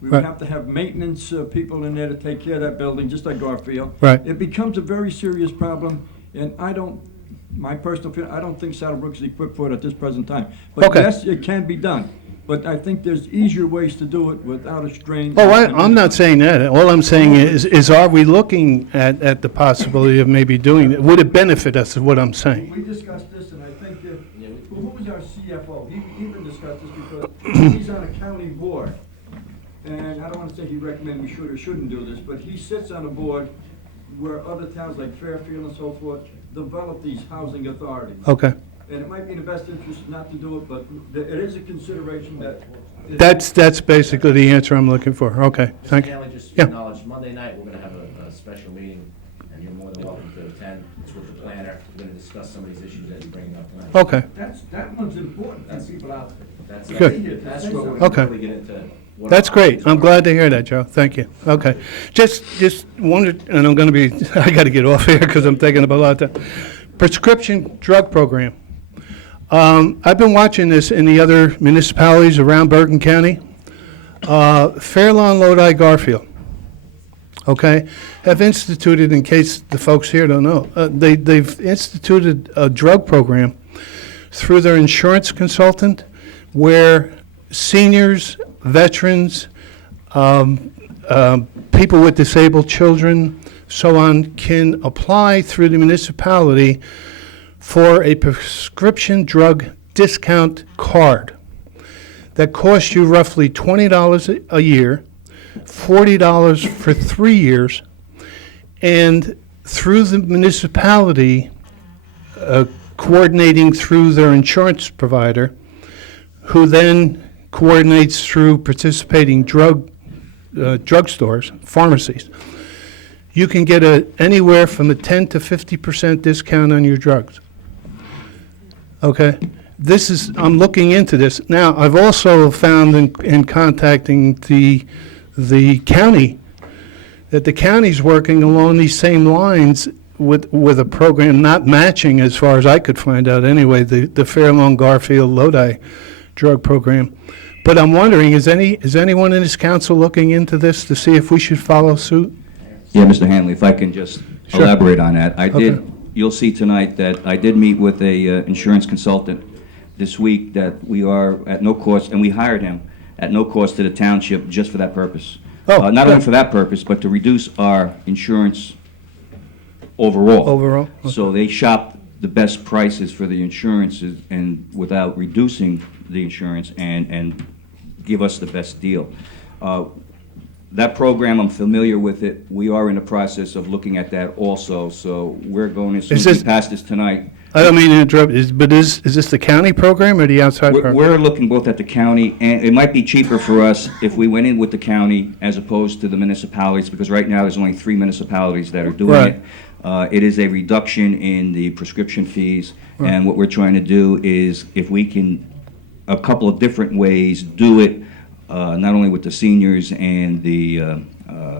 We would Right. have to have maintenance people in there to take care of that building, just like Garfield. Right. It becomes a very serious problem, and my personal feeling, I don't think Saddle Brook is equipped for it at this present time. But Okay. yes, it can be done. But I think there's easier ways to do it without a strain. Oh, I'm not saying that. All I'm saying is are we looking at the possibility of maybe doing it? Would it benefit us, is what I'm saying? We discussed this, and I think that, who was our CFO? He even discussed this because he's on a county board. And I don't want to say he recommended we should or shouldn't do this, but he sits on a board where other towns like Fairfield and so forth develop these housing authorities. Okay. And it might be in the best interest not to do it, but it is a consideration that. That's basically the answer I'm looking for. Okay, thank you. Mr. Stanley, just Yeah. acknowledge, Monday night, we're gonna have a special meeting, and you're more than welcome to attend. It's with the planner. We're gonna discuss some of these issues that you're bringing up tonight. Okay. That one's important, that's people out there. Good. That's where we're Okay. gonna really get into. what That's our great. options I'm are. glad to hear that, Joe. Thank you. Okay. Just wondered, and I'm going to be, I got to get off here because I'm taking up a lot of time. Prescription drug program. I've been watching this in the other municipalities around Bergen County. Fair Lawn, Lodi, Garfield, okay, have instituted, in case the folks here don't know, they've instituted a drug program through their insurance consultant where seniors, veterans, people with disabled children, so on, can apply through the municipality for a prescription drug discount card that costs you roughly $20 a year, $40 for 3 years, and through the municipality coordinating through their insurance provider, who then coordinates through participating drugstores, pharmacies. You can get anywhere from a 10 to 50% discount on your drugs. Okay? I'm looking into this. Now, I've also found in contacting the county that the county's working along these same lines with a program not matching, as far as I could find out anyway, the Fair Lawn, Garfield, Lodi drug program. But I'm wondering, is anyone in this council looking into this to see if we should follow suit? Yeah, Mr. Hanley, if I can just Sure. elaborate on that. Okay. You'll see tonight that I did meet with a insurance consultant this week that we are at no cost, and we hired him at no cost to the township just for that purpose. Oh, Not only good. for that purpose, but to reduce our insurance overall. Overall? So they shopped the best prices for the insurances and without reducing the insurance and give us the best deal. That program, I'm familiar with it. We are in the process of looking at that also, so we're going, as soon as we pass this tonight, I don't mean to interrupt, but is this the county program or the outside program? we're looking both at the county, and it might be cheaper for us if we went in with the county as opposed to the municipalities, because right now there's only 3 municipalities that are doing Right. it. It is a reduction in the prescription fees, and what we're trying to do is, if we can, a couple of different ways, do it, not only with the seniors and the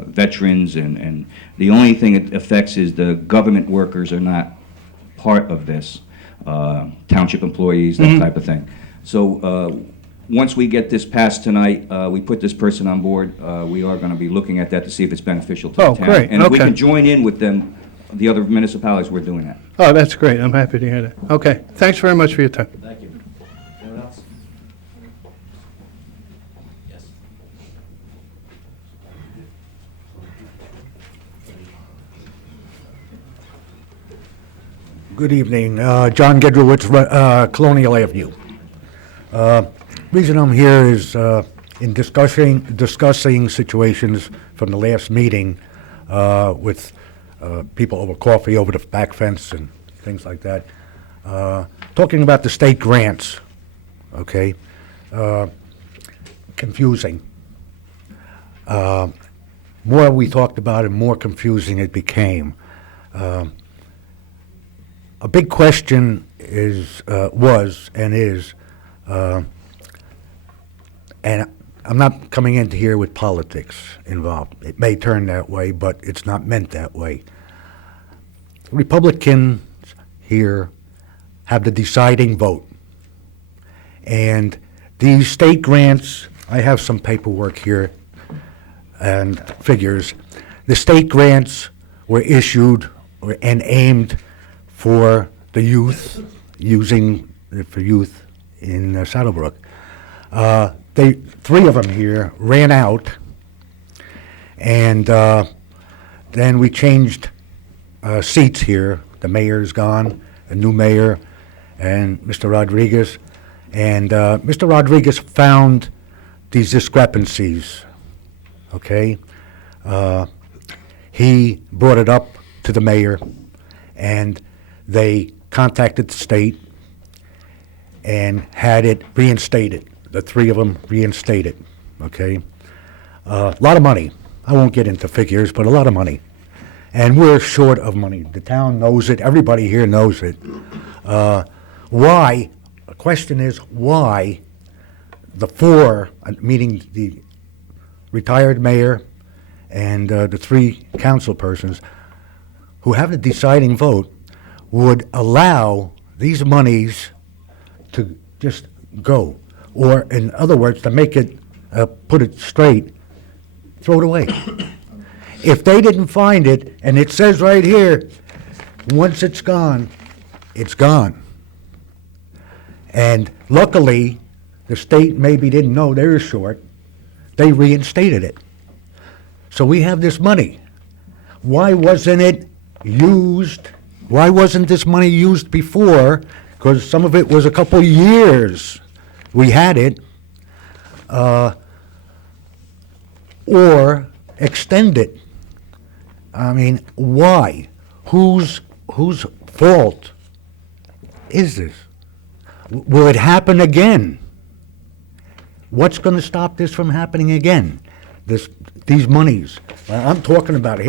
veterans, and the only thing it affects is the government workers are not part of this, township employees, that type of thing. So once we get this passed tonight, we put this person on board, we are going to be looking at that to see if it's beneficial to the Oh, town. great. And if we Okay. can join in with them, the other municipalities, we're doing that. Oh, that's great. I'm happy to hear that. Okay. Thanks very much for your time. Thank you. Anyone else? Yes. Good evening. John Gedrowitz, Colonial Avenue. Reason I'm here is in discussing situations from the last meeting with people over coffee, over the back fence and things like that. Talking about the state grants, okay? Confusing. More we talked about it, more confusing it became. A big question was and is, and I'm not coming into here with politics involved. It may turn that way, but it's not meant that way. Republicans here have the deciding vote. And these state grants, I have some paperwork here and figures. The state grants were issued and aimed for the youth, for youth in Saddle Brook. 3 of them here ran out, and then we changed seats here. The mayor's gone, a new mayor, and Mr. Rodriguez. And Mr. Rodriguez found these discrepancies, okay? He brought it up to the mayor, and they contacted the state and had it reinstated. The 3 of them reinstated, okay? A lot of money. I won't get into figures, but a lot of money. And we're short of money. The town knows it. Everybody here knows it. Why? The question is, why the 4, meaning the retired mayor and the 3 council persons who have the deciding vote, would allow these monies to just go. Or, in other words, to make it, put it straight, throw it away. If they didn't find it, and it says right here, once it's gone, it's gone. And luckily, the state maybe didn't know they were short. They reinstated it. So we have this money. Why wasn't it used? Why wasn't this money used before? Because some of it was a couple years we had it. Or extend it. I mean, why? Whose fault is this? Will it happen again? What's going to stop this from happening again? These monies. I'm talking about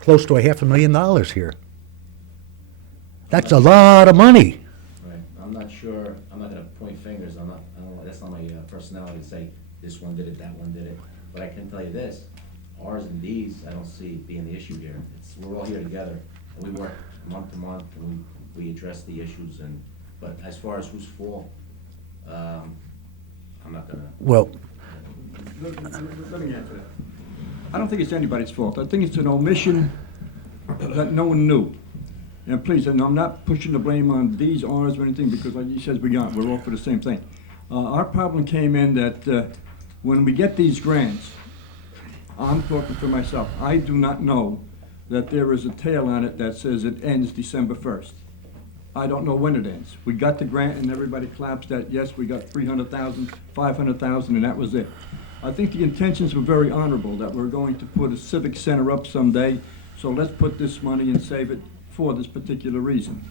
close to $500,000 here. That's a lot of money. Right, I'm not sure, I'm not gonna point fingers, that's not my personality to say, this one did it, that one did it. But I can tell you this, R's and D's, I don't see being the issue here. We're all here together, and we work month to month, and we address the issues, but as far as whose fault, I'm not gonna. Well, Let me answer that. I don't think it's anybody's fault. I think it's an omission that no one knew. And please, and I'm not pushing the blame on these R's or anything, because like you said, we're all for the same thing. Our problem came in that when we get these grants, I'm talking for myself, I do not know that there is a tail on it that says it ends December 1st. I don't know when it ends. We got the grant and everybody claps that, yes, we got 300,000, 500,000, and that was it. I think the intentions were very honorable, that we're going to put a civic center up someday, so let's put this money and save it for this particular reason.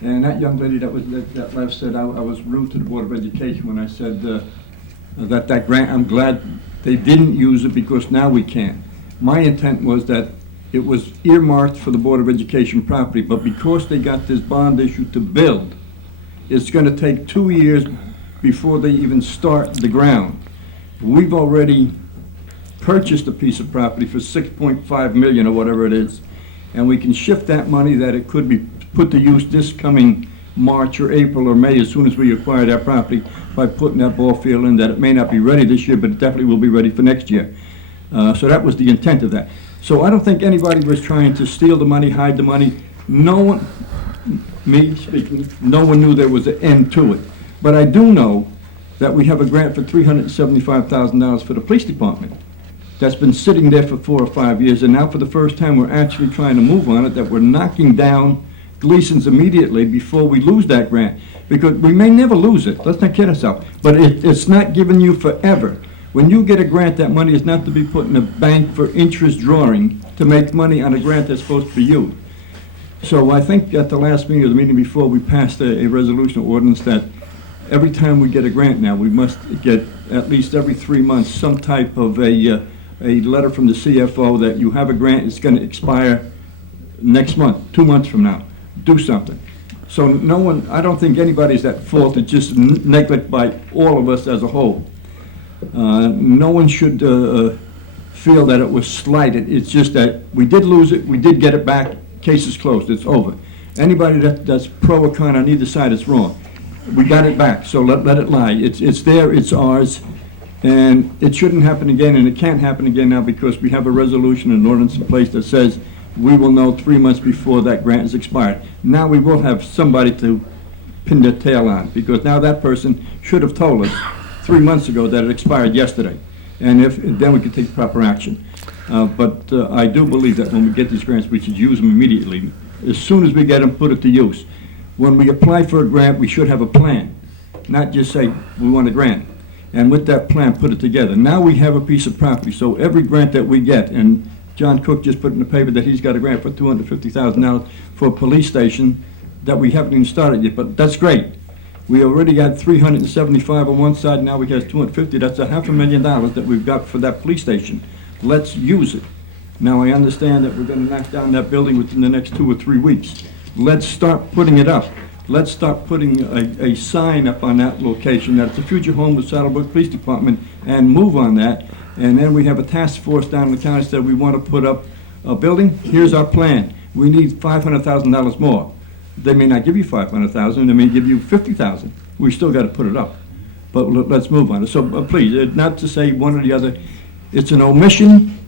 And that young lady that left said I was rude to the Board of Education when I said that grant, I'm glad they didn't use it because now we can. My intent was that it was earmarked for the Board of Education property, but because they got this bond issue to build, it's going to take 2 years before they even start the ground. We've already purchased a piece of property for $6.5 million or whatever it is, and we can shift that money that it could be put to use this coming March or April or May as soon as we acquire that property by putting that ball field in, that it may not be ready this year, but it definitely will be ready for next year. So that was the intent of that. So I don't think anybody was trying to steal the money, hide the money. No one, me speaking, no one knew there was an end to it. But I do know that we have a grant for $375,000 for the police department that's been sitting there for 4 or 5 years, and now for the first time we're actually trying to move on it, that we're knocking down Gleason's immediately before we lose that grant. Because we may never lose it, let's not kid ourselves, but it's not giving you forever. When you get a grant, that money is not to be put in a bank for interest drawing to make money on a grant that's supposed to be used. So I think at the last meeting or the meeting before, we passed a resolution ordinance that every time we get a grant now, we must get at least every 3 months some type of a letter from the CFO that you have a grant, it's going to expire next month, 2 months from now. Do something. So no one, I don't think anybody's at fault. It's just neglect by all of us as a whole. No one should feel that it was slighted. It's just that we did lose it, we did get it back, case is closed, it's over. Anybody that's pro or con on either side is wrong. We got it back, so let it lie. It's there, it's ours, and it shouldn't happen again, and it can't happen again now because we have a resolution and ordinance in place that says we will know 3 months before that grant is expired. Now we will have somebody to pin their tail on, because now that person should have told us 3 months ago that it expired yesterday, and then we can take proper action. But I do believe that when we get these grants, we should use them immediately. As soon as we get them, put it to use. When we apply for a grant, we should have a plan, not just say we want a grant. And with that plan, put it together. Now we have a piece of property, so every grant that we get, and John Cook just put in the paper that he's got a grant for $250,000 for a police station that we haven't even started yet, but that's great. We already got 375 on one side, now we have 250. That's $500,000 that we've got for that police station. Let's use it. Now I understand that we're going to knock down that building within the next 2 or 3 weeks. Let's start putting it up. Let's start putting a sign up on that location that it's a future home with Saddle Brook Police Department, and move on that. And then we have a task force down in the county that we want to put up a building. Here's our plan. We need $500,000 more. They may not give you $500,000, they may give you $50,000. we still got to put it up. But let's move on. So please, not to say one or the other, it's an omission.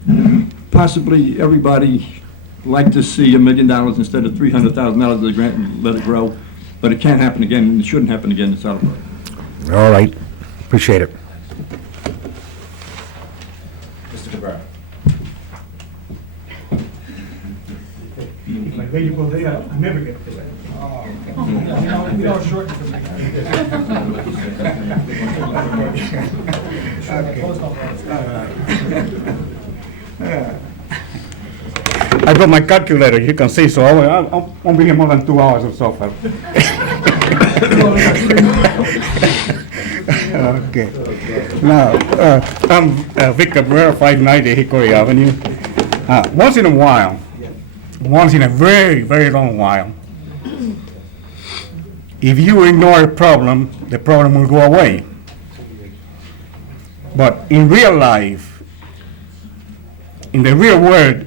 Possibly everybody like to see $1 million instead of $300,000 of the grant and let it grow. But it can't happen again, and it shouldn't happen again in Saddle Brook. All right, appreciate it. Mr. Cabrera. Like lady go there, I never get to that. I got my calculator, you can see, so I won't be here more than 2 hours or so. Okay. Now, I'm Vic Cabrera, 590 Hickory Avenue. Once in a while, once in a very, very long while, if you ignore a problem, the problem will go away. But in real life, in the real world,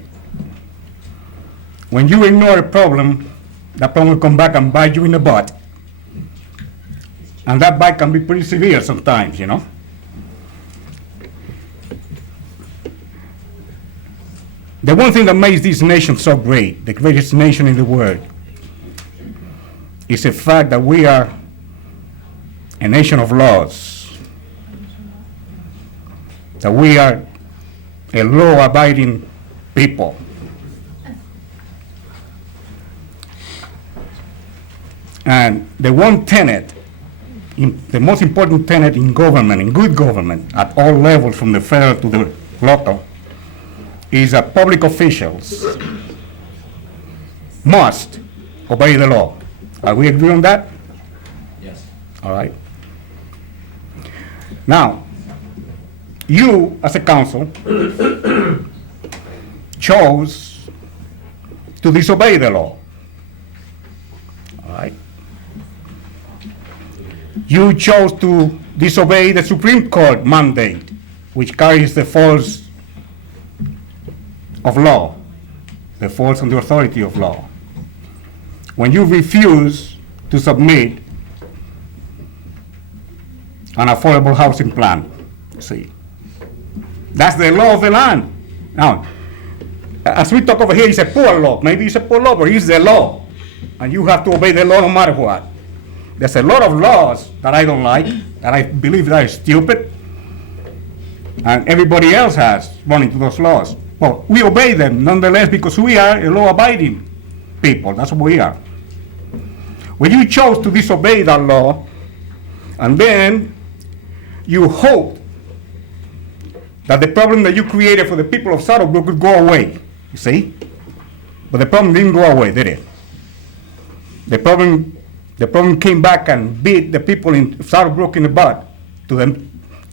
when you ignore a problem, that problem will come back and bite you in the butt. And that bite can be pretty severe sometimes, you know. The one thing that makes this nation so great, the greatest nation in the world, is the fact that we are a nation of laws, that we are a law-abiding people. And the one tenet, the most important tenet in government, in good government, at all levels, from the federal to the local, is that public officials must obey the law. Are we agree on that? Yes. All right. Now, you, as a council, chose to disobey the law. All right. You chose to disobey the Supreme Court mandate, which carries the force of law, the force and the authority of law. When you refuse to submit an affordable housing plan, see, that's the law of the land. Now, as we talk over here, it's a poor law. Maybe it's a poor law, but it's the law, and you have to obey the law no matter what. There's a lot of laws that I don't like, that I believe that are stupid, and everybody else has run into those laws. Well, we obey them nonetheless because we are a law-abiding people. That's what we are. When you chose to disobey that law, and then you hoped that the problem that you created for the people of Saddle Brook would go away, you see? But the problem didn't go away, did it? The problem came back and beat the people in Saddle Brook in the butt to the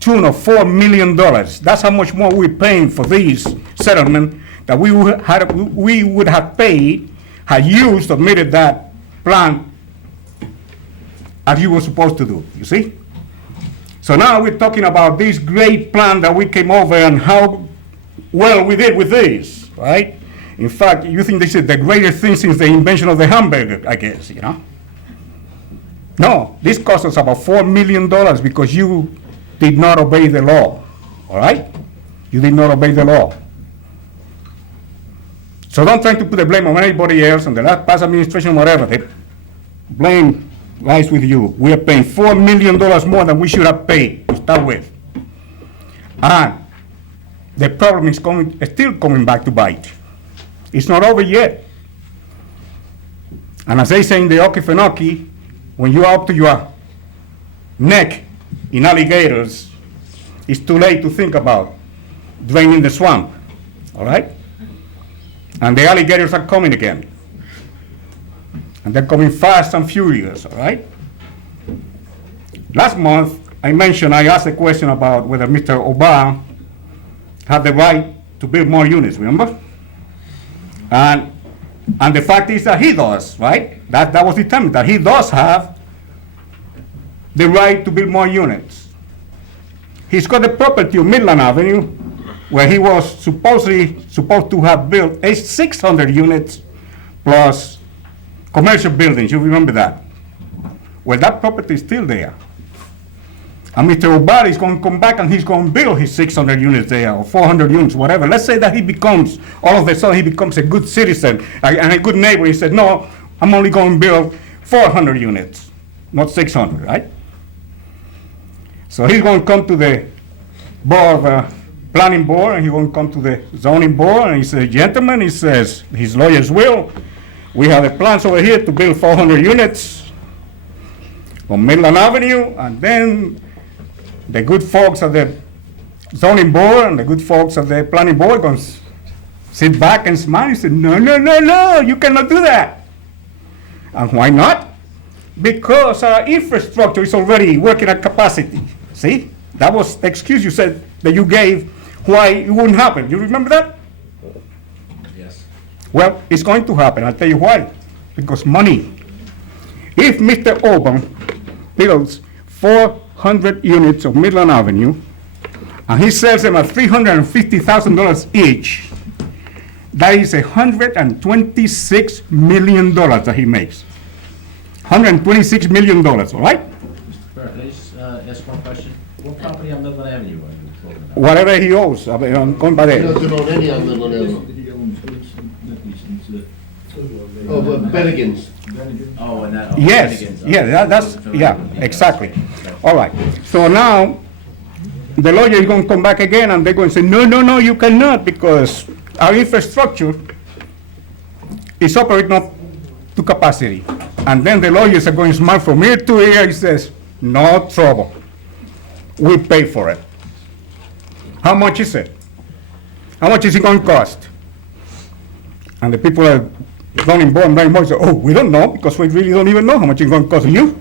tune of $4 million. That's how much more we're paying for this settlement that we would have paid had you submitted that plan as you were supposed to do, you see? So now we're talking about this great plan that we came over and how well we did with this, right? In fact, you think this is the greatest thing since the invention of the hamburger, I guess, you know? No, this cost us about $4 million because you did not obey the law, all right? You did not obey the law. So don't try to put the blame on anybody else, on the last past administration, whatever. The blame lies with you. We are paying $4 million more than we should have paid to start with. And the problem is still coming back to bite. It's not over yet. And as they say in the Okefenokee, when you are up to your neck in alligators, it's too late to think about draining the swamp, all right? And the alligators are coming again. And they're coming fast and furious, all right? Last month, I asked a question about whether Mr. Obama had the right to build more units, remember? And the fact is that he does, right? That was determined, that he does have the right to build more units. He's got the property on Midland Avenue, where he was supposed to have built 600 units plus commercial buildings, you remember that? Well, that property is still there. And Mr. Obari is going to come back and he's going to build his 600 units there, or 400 units, whatever. Let's say that he becomes, all of a sudden, he becomes a good citizen and a good neighbor. He said, no, I'm only going to build 400 units, not 600, right? So he's going to come to the board, planning board, and he's going to come to the zoning board, and he says, gentlemen, he says, his lawyers will, we have the plans over here to build 400 units on Midland Avenue, and then the good folks at the zoning board and the good folks at the planning board going to sit back and smile and say, no, no, no, no, you cannot do that. And why not? Because our infrastructure is already working at capacity. See? That was the excuse you said that you gave why it wouldn't happen. You remember that? Yes. Well, it's going to happen. I'll tell you why. Because money. If Mr. Obama builds 400 units of Midland Avenue, and he sells them at $350,000 each, that is $126 million that he makes. $126 million, all right? Mr. Burke, can I just ask one question? What property on Midland Avenue are you talking about? Whatever he owes, I mean, I'm going by He there. doesn't own any on Midland Avenue. Oh, but Bennigan's. Oh, and that. Yes, Finnegan's, yeah, that's, yeah, exactly. All right, so now, the lawyer is going to come back again, and they're going to say, no, no, no, you cannot, because our infrastructure is operating up to capacity. And then the lawyers are going to smile from ear to ear. He says, no trouble. We'll pay for it. How much is it? How much is it going to cost? And the people are zoning board and planning board say, oh, we don't know, because we really don't even know how much it's going to cost you.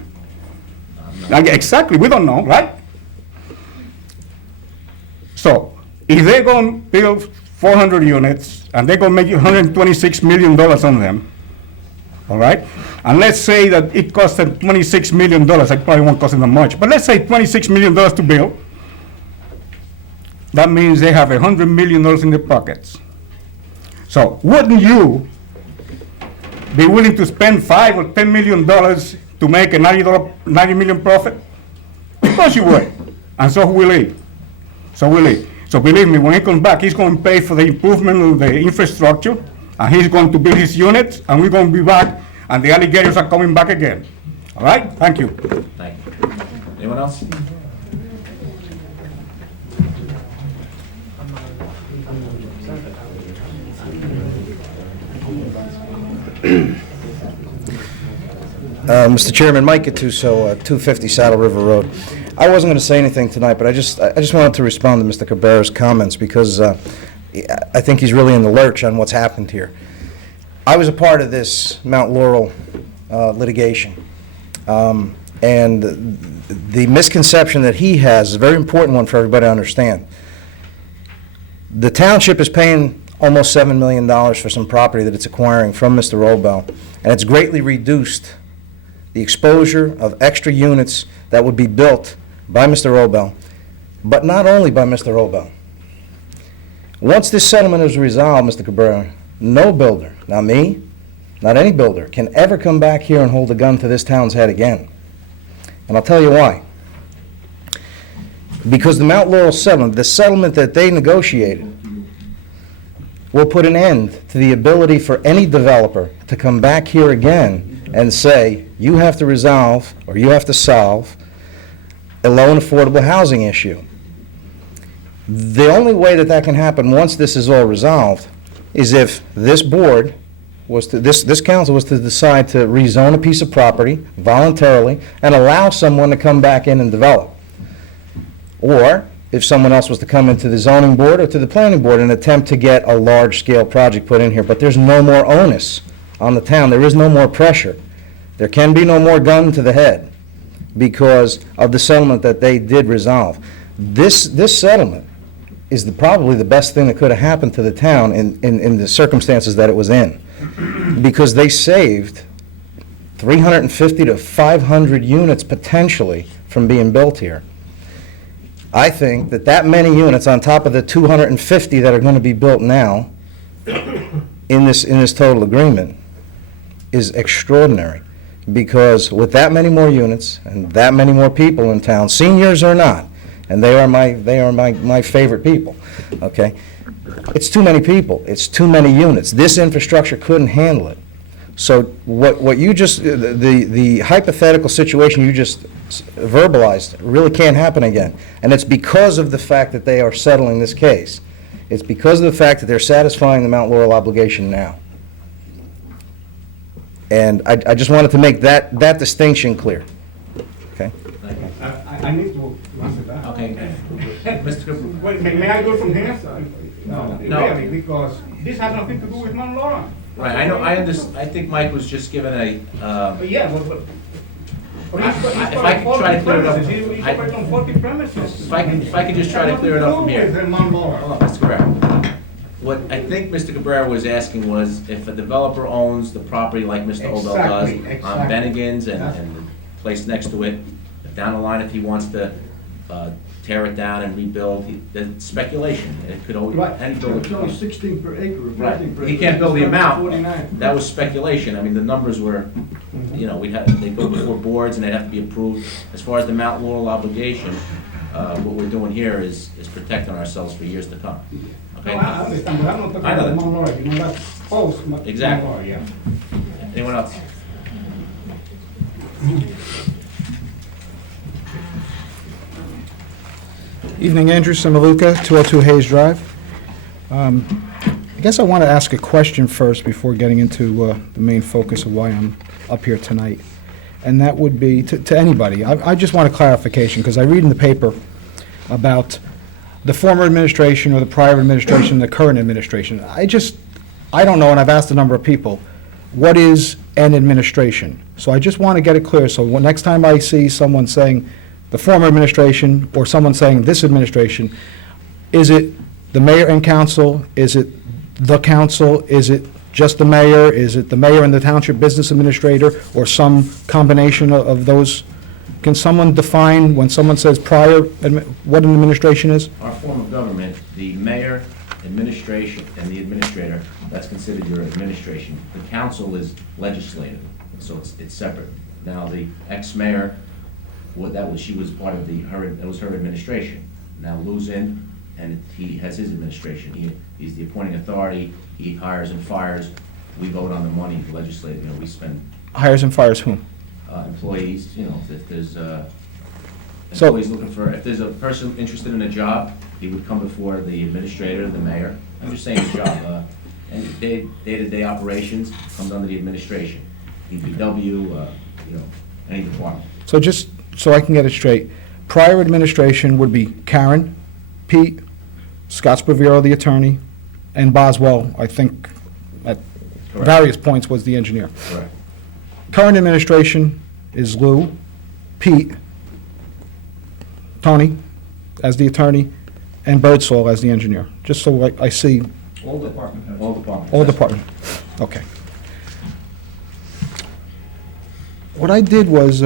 Like, exactly, we don't know, right? So, if they're going to build 400 units, and they're going to make $126 million on them, all right? And let's say that it cost them $26 million. It probably won't cost them that much, but let's say $26 million to build. That means they have $100 million in their pockets. So wouldn't you be willing to spend $5 or $10 million to make a $90 million profit? Of course you would. And so will he. So will he. So believe me, when he comes back, he's going to pay for the improvement of the infrastructure, and he's going to build his units, and we're going to be back, and the alligators are coming back again. All right? Thank you. Thank you. Anyone else? Mr. Chairman, Mike Gattuso, 250 Saddle River Road. I wasn't going to say anything tonight, but I just wanted to respond to Mr. Cabrera's comments because I think he's really in the lurch on what's happened here. I was a part of this Mount Laurel litigation, and the misconception that he has is a very important one for everybody to understand. The township is paying almost $7 million for some property that it's acquiring from Mr. Robel, and it's greatly reduced the exposure of extra units that would be built by Mr. Robel, but not only by Mr. Robel. Once this settlement is resolved, Mr. Cabrera, no builder, not me, not any builder, can ever come back here and hold a gun to this town's head again. And I'll tell you why. Because the Mount Laurel settlement, the settlement that they negotiated, will put an end to the ability for any developer to come back here again and say, you have to resolve or you have to solve a low and affordable housing issue. The only way that that can happen once this is all resolved is if this board was to, this council was to decide to rezone a piece of property voluntarily and allow someone to come back in and develop. Or if someone else was to come into the zoning board or to the planning board and attempt to get a large-scale project put in here. But there's no more onus on the town. There is no more pressure. There can be no more gun to the head because of the settlement that they did resolve. This settlement is probably the best thing that could have happened to the town in the circumstances that it was in, because they saved 350 to 500 units potentially from being built here. I think that many units on top of the 250 that are going to be built now in this total agreement is extraordinary, because with that many more units and that many more people in town, seniors or not, and they are my favorite people, okay? It's too many people, it's too many units. This infrastructure couldn't handle it. So what you just, the hypothetical situation you just verbalized really can't happen again. And it's because of the fact that they are settling this case. It's because of the fact that they're satisfying the Mount Laurel obligation now. And I just wanted to make that distinction clear. Okay? I need to answer that. Okay. Mr. Cooper. Wait, may I go from here? No. No. Really, because this has nothing to do with Mount Laurel. Right, I know, I think Mike was just given a, Yeah, but if I could try to clear it up. He's operating on 40 premises. If I could just try to clear it up from here. With Mount Laurel. Hold on, Mr. Cabrera. What I think Mr. Cabrera was asking was if a developer owns the property like Mr. Odell does Exactly, on Bennigan's and the place next to it, down the line, if he wants to tear it down and rebuild, that's speculation. It could always, any builder It's could only be. 16 per acre. Right, building per he acre. can't build the amount, 49. that was speculation, I mean, the numbers were, you know, they'd go before boards and they'd have to be approved. As far as the Mount Laurel obligation, what we're doing here is protecting ourselves for years to come, okay? No, I understand, but I'm not talking I know about that. Mount Laurel, you know, that's post Mount Exactly. Laurel, yeah. Anyone else? Evening, Andrew Samaluka, 202 Hayes Drive. I guess I want to ask a question first before getting into the main focus of why I'm up here tonight. And that would be to anybody. I just want a clarification, because I read in the paper about the former administration or the prior administration, the current administration. I don't know, and I've asked a number of people, what is an administration? So I just want to get it clear, so next time I see someone saying the former administration or someone saying this administration, is it the mayor and council? Is it the council? Is it just the mayor? Is it the mayor and the township business administrator, or some combination of those? Can someone define, when someone says prior, what an administration is? Our form of government, the mayor, administration, and the administrator, that's considered your administration. The council is legislative, so it's separate. Now, the ex-mayor, she was part of that was her administration. Now Lou's in, and he has his administration. He's the appointing authority, he hires and fires, we vote on the money, legislative, we spend Hires and fires whom? employees, if there's employees looking for, if there's a person interested in a job, he would come before the administrator, the mayor. I'm just saying the job, and day-to-day operations comes under the administration. DPW, any department. So just so I can get it straight, prior administration would be Karen, Pete, Scott Spraviro, the attorney, and Boswell, I think, at Correct. various points was the engineer. Correct. Current administration is Lou, Pete, Tony as the attorney, and Birdsall as the engineer, just so I see All department heads. All departments. all department. Okay. What I did was,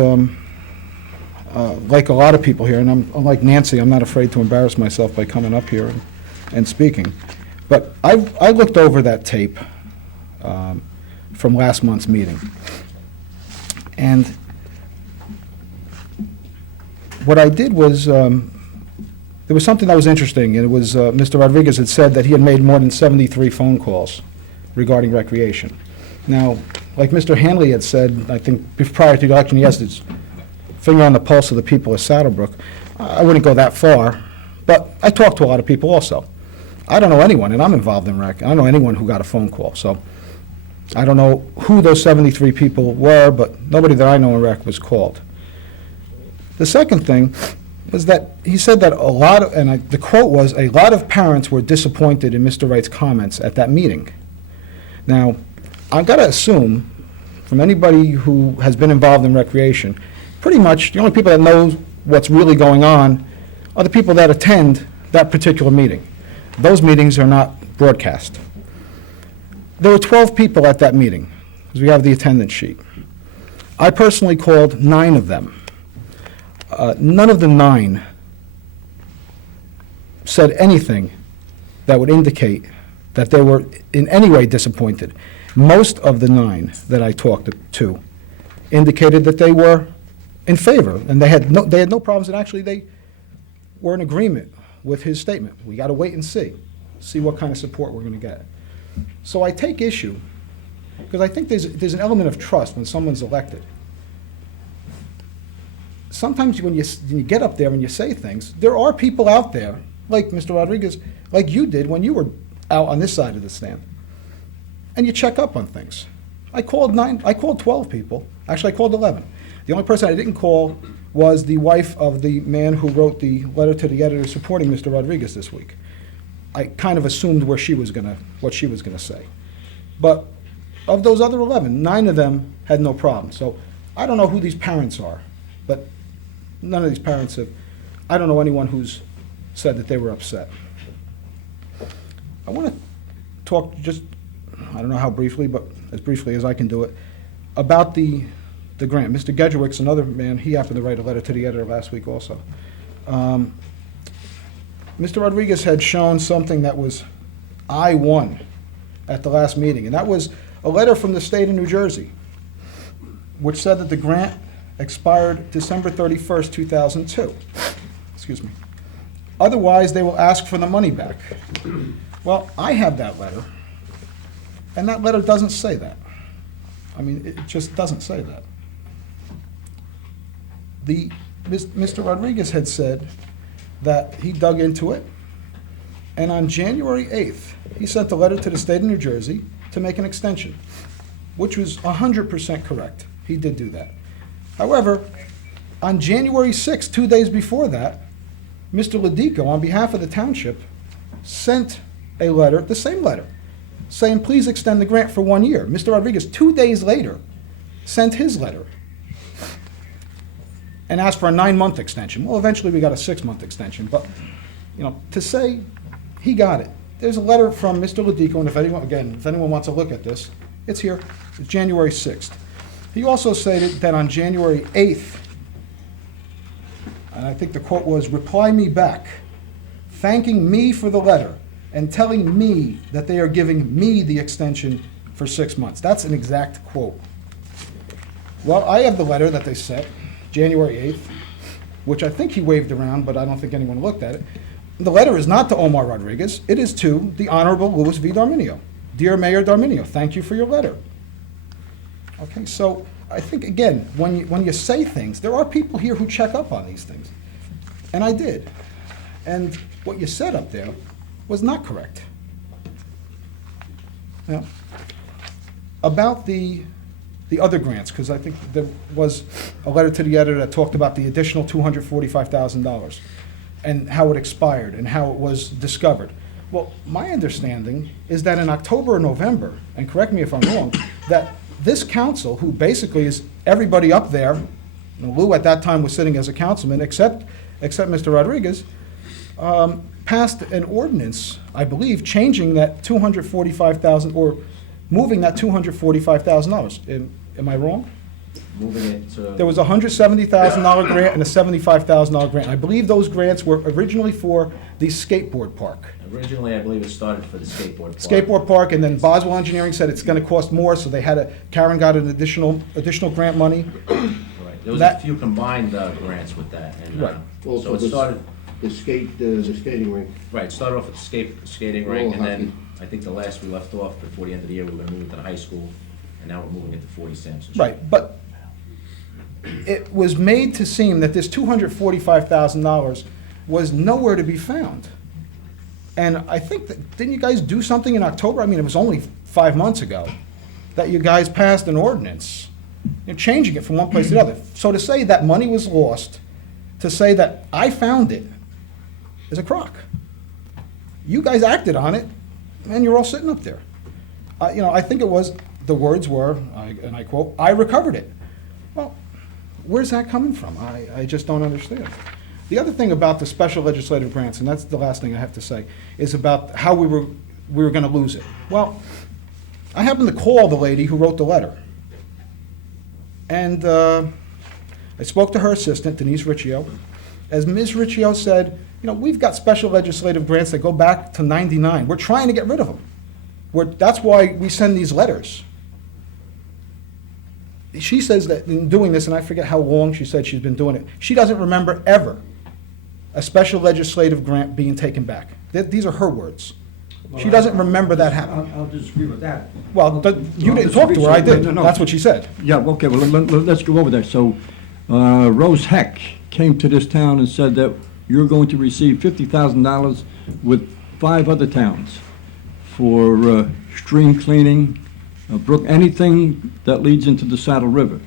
like a lot of people here, and unlike Nancy, I'm not afraid to embarrass myself by coming up here and speaking, but I looked over that tape from last month's meeting. And what I did was, there was something that was interesting, and it was Mr. Rodriguez had said that he had made more than 73 phone calls regarding recreation. Now, like Mr. Hanley had said, I think prior to the election, he has his finger on the pulse of the people of Saddle Brook. I wouldn't go that far, but I talked to a lot of people also. I don't know anyone, and I'm involved in rec, I don't know anyone who got a phone call, so I don't know who those 73 people were, but nobody that I know in rec was called. The second thing was that he said that a lot of, and the quote was, a lot of parents were disappointed in Mr. Wright's comments at that meeting. Now, I've got to assume, from anybody who has been involved in recreation, pretty much the only people that know what's really going on are the people that attend that particular meeting. Those meetings are not broadcast. There were 12 people at that meeting, because we have the attendance sheet. I personally called 9 of them. None of the 9 said anything that would indicate that they were in any way disappointed. Most of the 9 that I talked to indicated that they were in favor, and they had no problems, and actually they were in agreement with his statement. We got to wait and see what kind of support we're going to get. So I take issue, because I think there's an element of trust when someone's elected. Sometimes when you get up there and you say things, there are people out there, like Mr. Rodriguez, like you did when you were out on this side of the stand, and you check up on things. I called 12 people. Actually, I called 11. The only person I didn't call was the wife of the man who wrote the letter to the editor supporting Mr. Rodriguez this week. I kind of assumed what she was gonna say. But of those other 11, 9 of them had no problem. So I don't know who these parents are, but none of these parents have, I don't know anyone who's said that they were upset. I want to talk just, I don't know how briefly, but as briefly as I can do it, about the grant. Mr. Gedgewick's another man, he happened to write a letter to the editor last week also. Mr. Rodriguez had shown something that was I won at the last meeting, and that was a letter from the state of New Jersey, which said that the grant expired December 31st, 2002. Excuse me. Otherwise, they will ask for the money back. Well, I have that letter, and that letter doesn't say that. I mean, it just doesn't say that. Mr. Rodriguez had said that he dug into it, and on January 8th, he sent a letter to the state of New Jersey to make an extension, which was 100% correct. He did do that. However, on January 6th, 2 days before that, Mr. Ladico, on behalf of the township, sent a letter, the same letter, saying, please extend the grant for 1 year. Mr. Rodriguez, 2 days later, sent his letter and asked for a 9-month extension. Well, eventually we got a 6-month extension, but, you know, to say he got it. There's a letter from Mr. Ladico, and if anyone wants to look at this, it's here. It's January 6th. He also stated that on January 8th, and I think the quote was, reply me back, thanking me for the letter and telling me that they are giving me the extension for 6 months. That's an exact quote. Well, I have the letter that they sent, January 8th, which I think he waved around, but I don't think anyone looked at it. The letter is not to Omar Rodriguez. It is to the Honorable Louis V. Darminio. Dear Mayor Darminio, thank you for your letter. Okay, so I think, again, when you say things, there are people here who check up on these things. And I did. And what you said up there was not correct. Now, about the other grants, because I think there was a letter to the editor that talked about the additional $245,000 and how it expired and how it was discovered. Well, my understanding is that in October or November, and correct me if I'm wrong, that this council, who basically is everybody up there, Lou at that time was sitting as a councilman, except Mr. Rodriguez, passed an ordinance, I believe, changing that $245,000 or moving that $245,000. Am I wrong? Moving it to... There was a $170,000 grant and a $75,000 grant. I believe those grants were originally for the skateboard park. Originally, I believe it started for the skateboard park. Skateboard park, and then Boswell Engineering said it's going to cost more, so they had Karen got an additional grant money. Right. There was a few combined grants with that. And, Right. So it started... The skating rink. Right, it started off with the skating rink, and then I think the last we left off before the end of the year, we were going to move it to the high school, and now we're moving it to 40 Sampson Street. Right, but it was made to seem that this $245,000 was nowhere to be found. And I think that, didn't you guys do something in October? I mean, it was only 5 months ago that you guys passed an ordinance, changing it from one place to the other. So to say that money was lost, to say that I found it, is a crock. You guys acted on it, and you're all sitting up there. I think it was, the words were, and I quote, I recovered it. Well, where's that coming from? I just don't understand. The other thing about the special legislative grants, and that's the last thing I have to say, is about how we were going to lose it. Well, I happened to call the lady who wrote the letter. And I spoke to her assistant, Denise Riccio. As Ms. Riccio said, we've got special legislative grants that go back to '99. We're trying to get rid of them. That's why we send these letters. she says that in doing this, and I forget how long she said she's been doing it, she doesn't remember ever a special legislative grant being taken back. These are her words. She doesn't remember that happening. I'll disagree with that. Well, you didn't talk to her, I did. No, no. That's what she said. Yeah, okay, well, let's go over that. So, Rose Heck came to this town and said that you're going to receive $50,000 with 5 other towns for stream cleaning, brook, anything that leads into the Saddle River.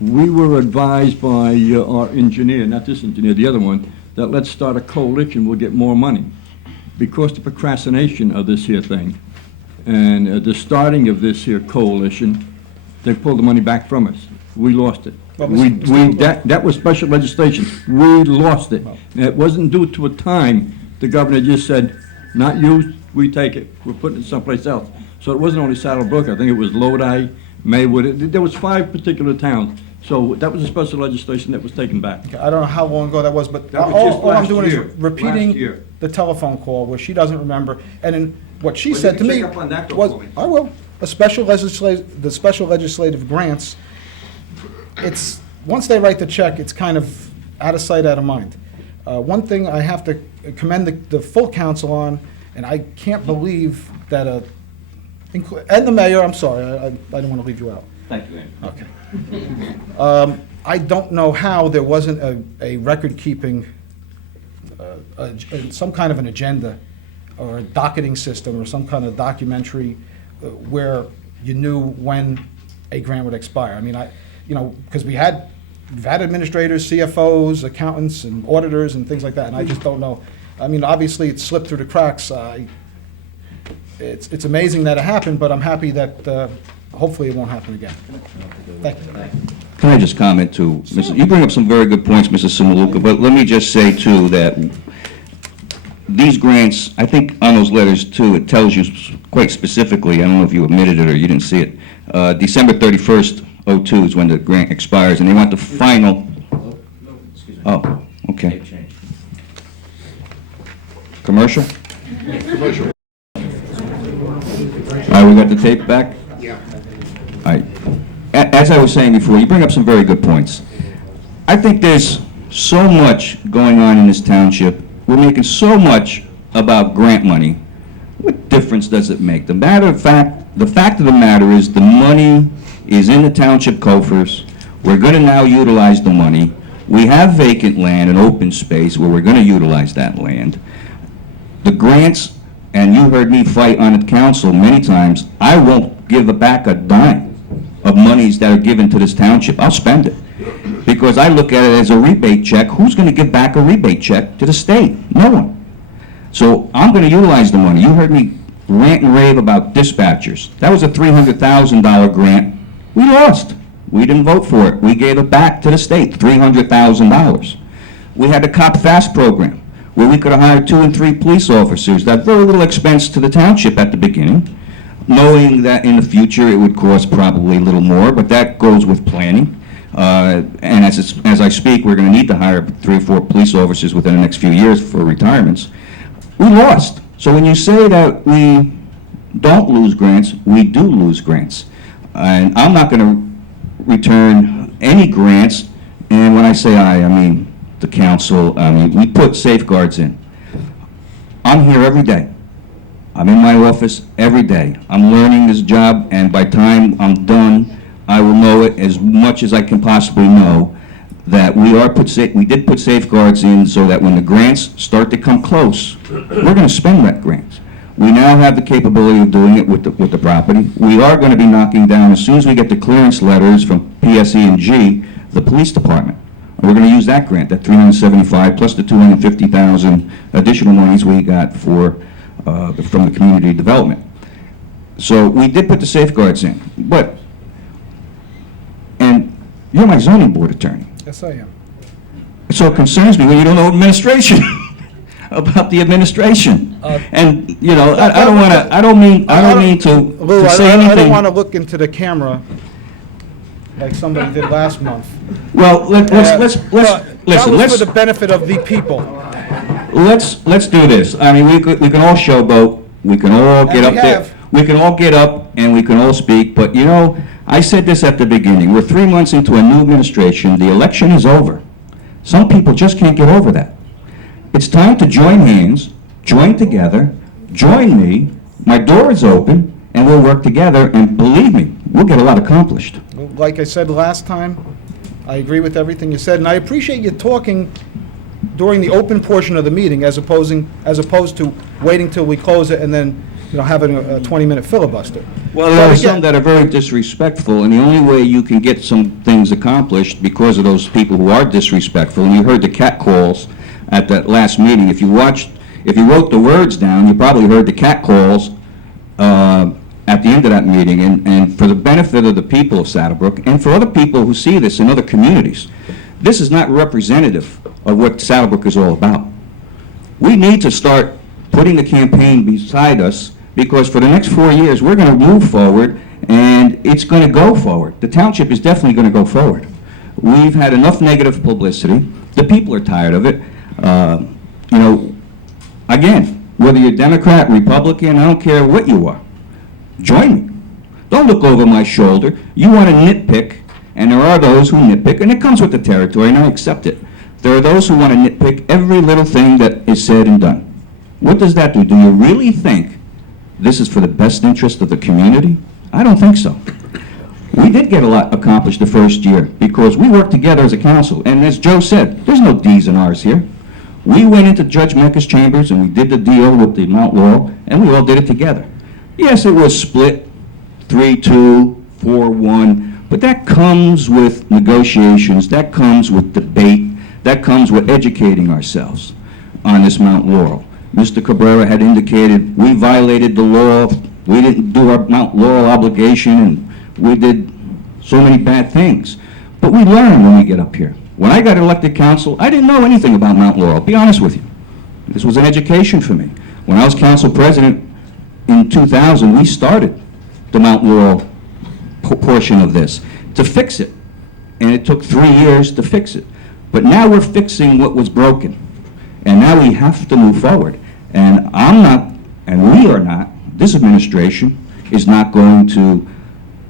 We were advised by our engineer, not this engineer, the other one, that let's start a coalition, we'll get more money. Because the procrastination of this here thing and the starting of this here coalition, they pulled the money back from us. We lost it. Well, That was special legislation. We lost it. And it wasn't due to a time the governor just said, not used, we take it. We're putting it someplace else. So it wasn't only Saddle Brook. I think it was Lodi, Maywood. There was 5 particular towns. So that was a special legislation that was taken back. Okay, I don't know how long ago that was, but That was just all I'm last doing year. is repeating Last year. the telephone call where she doesn't remember. And then what she Well, said you to can me check up on that, though, was, for me. I will, the special legislative grants, it's, once they write the check, it's kind of out of sight, out of mind. One thing I have to commend the full council on, and I can't believe that and the mayor, I'm sorry, I don't want to leave you out. Thank you, Andy. Okay. I don't know how there wasn't a record-keeping, some kind of an agenda or a docketing system or some kind of documentary where you knew when a grant would expire. I mean, because we've had administrators, CFOs, accountants, and auditors and things like that, and I just don't know. I mean, obviously, it slipped through the cracks. It's amazing that it happened, but I'm happy that hopefully it won't happen again. Thank you. Can I just comment too? You bring up some very good points, Mrs. Simaluka, but let me just say too that these grants, I think on those letters too, it tells you quite specifically, I don't know if you omitted it or you didn't see it, December 31st, 02 is when the grant expires, and they want the final. Oh, okay. Commercial? Commercial. All right, we got the tape back? Yeah. All right. As I was saying before, you bring up some very good points. I think there's so much going on in this township. We're making so much about grant money. What difference does it make? The fact of the matter is the money is in the township coffers. We're going to now utilize the money. We have vacant land and open space where we're going to utilize that land. The grants, and you heard me fight on the council many times, I won't give back a dime of monies that are given to this township. I'll spend it. Because I look at it as a rebate check. Who's going to give back a rebate check to the state? No one. So I'm going to utilize the money. You heard me rant and rave about dispatchers. That was a $300,000 grant. We lost. We didn't vote for it. We gave it back to the state, $300,000. We had the Cop Fast program, where we could have hired 2 and 3 police officers. That very little expense to the township at the beginning, knowing that in the future it would cost probably a little more, but that goes with planning. And as I speak, we're going to need to hire 3 or 4 police officers within the next few years for retirements. We lost. So when you say that we don't lose grants, we do lose grants. And I'm not going to return any grants. And when I say I mean the council. I mean, we put safeguards in. I'm here every day. I'm in my office every day. I'm learning this job, and by the time I'm done, I will know it as much as I can possibly know, that we did put safeguards in so that when the grants start to come close, we're going to spend that grant. We now have the capability of doing it with the property. We are going to be knocking down, as soon as we get the clearance letters from PSE&G, the police department. We're going to use that grant, that $375 plus the $250,000 additional monies we got from the community development. So we did put the safeguards in, and you're my zoning board attorney. Yes, I am. So it concerns me when you don't know administration about the administration. And you know, I don't want to. I don't mean to say anything. I don't want to look into the camera like somebody did last month. Well, let's That listen. was for the benefit of the people. Let's do this. I mean, we can all showboat. We can all get up there. We can all get up and we can all speak. But you know, I said this at the beginning. We're 3 months into a new administration. The election is over. Some people just can't get over that. It's time to join hands, join together, join me. My door is open, and we'll work together, and believe me, we'll get a lot accomplished. Well, like I said last time, I agree with everything you said, and I appreciate you talking during the open portion of the meeting as opposed to waiting till we close it and then, having a 20-minute filibuster. Well, there are some that are very disrespectful, and the only way you can get some things accomplished because of those people who are disrespectful, and you heard the catcalls at that last meeting. If you wrote the words down, you probably heard the catcalls at the end of that meeting. And for the benefit of the people of Saddle Brook, and for other people who see this in other communities, this is not representative of what Saddle Brook is all about. We need to start putting the campaign beside us, because for the next 4 years, we're going to move forward, and it's going to go forward. The township is definitely going to go forward. We've had enough negative publicity. The people are tired of it. Again, whether you're Democrat, Republican, I don't care what you are, join me. Don't look over my shoulder. You want to nitpick, and there are those who nitpick, and it comes with the territory, and I accept it. There are those who want to nitpick every little thing that is said and done. What does that do? Do you really think this is for the best interest of the community? I don't think so. We did get a lot accomplished the first year because we worked together as a council. And as Joe said, there's no D's and R's here. We went into Judge Mecca's chambers and we did the deal with the Mount Laurel, and we all did it together. Yes, it was split 3-2, 4-1, but that comes with negotiations, that comes with debate, that comes with educating ourselves on this Mount Laurel. Mr. Cabrera had indicated we violated the law, we didn't do our Mount Laurel obligation, and we did so many bad things. But we learn when we get up here. When I got elected council, I didn't know anything about Mount Laurel, be honest with you. This was an education for me. When I was council president in 2000, we started the Mount Laurel portion of this to fix it. And it took 3 years to fix it. But now we're fixing what was broken. And now we have to move forward. And I'm not, and we are not, this administration is not going to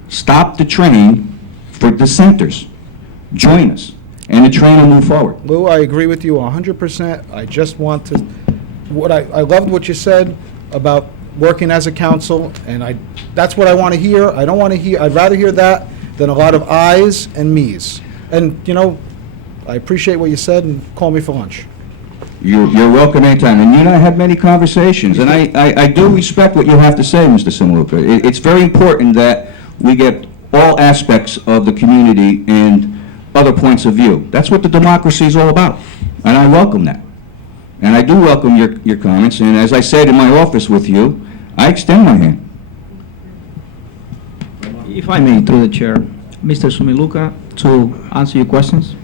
stop the train for dissenters. Join us, and the train will move forward. Lou, I agree with you 100%. I just want to, I loved what you said about working as a council, and that's what I want to hear. I don't want to hear, I'd rather hear that than a lot of I's and me's. And, I appreciate what you said, and call me for lunch. You're welcome anytime. And you and I had many conversations, and I do respect what you have to say, Mr. Simaluka. It's very important that we get all aspects of the community and other points of view. That's what the democracy is all about, and I welcome that. And I do welcome your comments, and as I said in my office with you, I extend my hand. If I may, through the chair, Mr. Sumiluka, to answer your questions,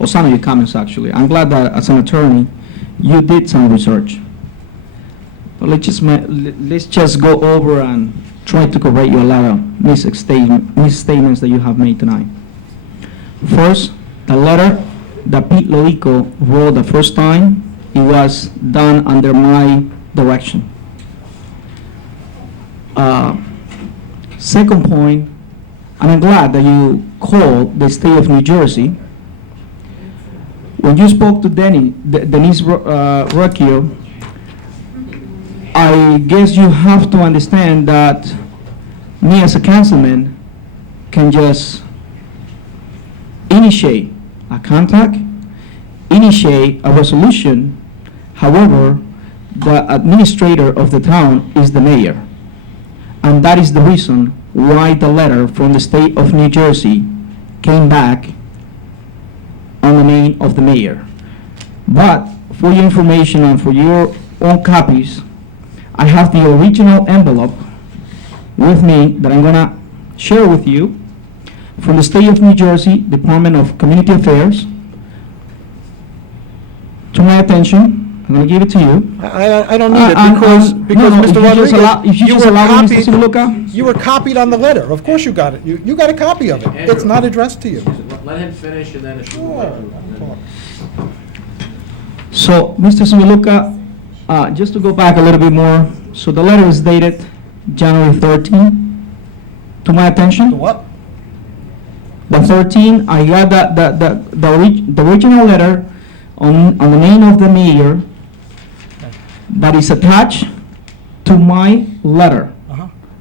or some of your comments actually. I'm glad that as an attorney, you did some research. But let's just go over and try to correct you a lot of misstatements that you have made tonight. First, the letter that Pete Lodico wrote the first time, it was done under my direction. Second point, and I'm glad that you called the state of New Jersey. When you spoke to Denise Rocchio, I guess you have to understand that me as a councilman can just initiate a contact, initiate a resolution. However, the administrator of the town is the mayor. And that is the reason why the letter from the state of New Jersey came back on the name of the mayor. But for your information and for your own copies, I have the original envelope with me that I'm gonna share with you from the state of New Jersey Department of Community Affairs. To my attention, I'm gonna give it to you. I don't need it because Mr. Rodriguez, you were copied on the letter. Of course you got it. You got a copy of it. Andrew. It's not addressed to you. Let him finish, and then if you would like to. So, Mr. Sumiluka, just to go back a little bit more, so the letter is dated January 13, to my attention. To what? The 13, I got the original letter on the name of the mayor that is attached to my letter,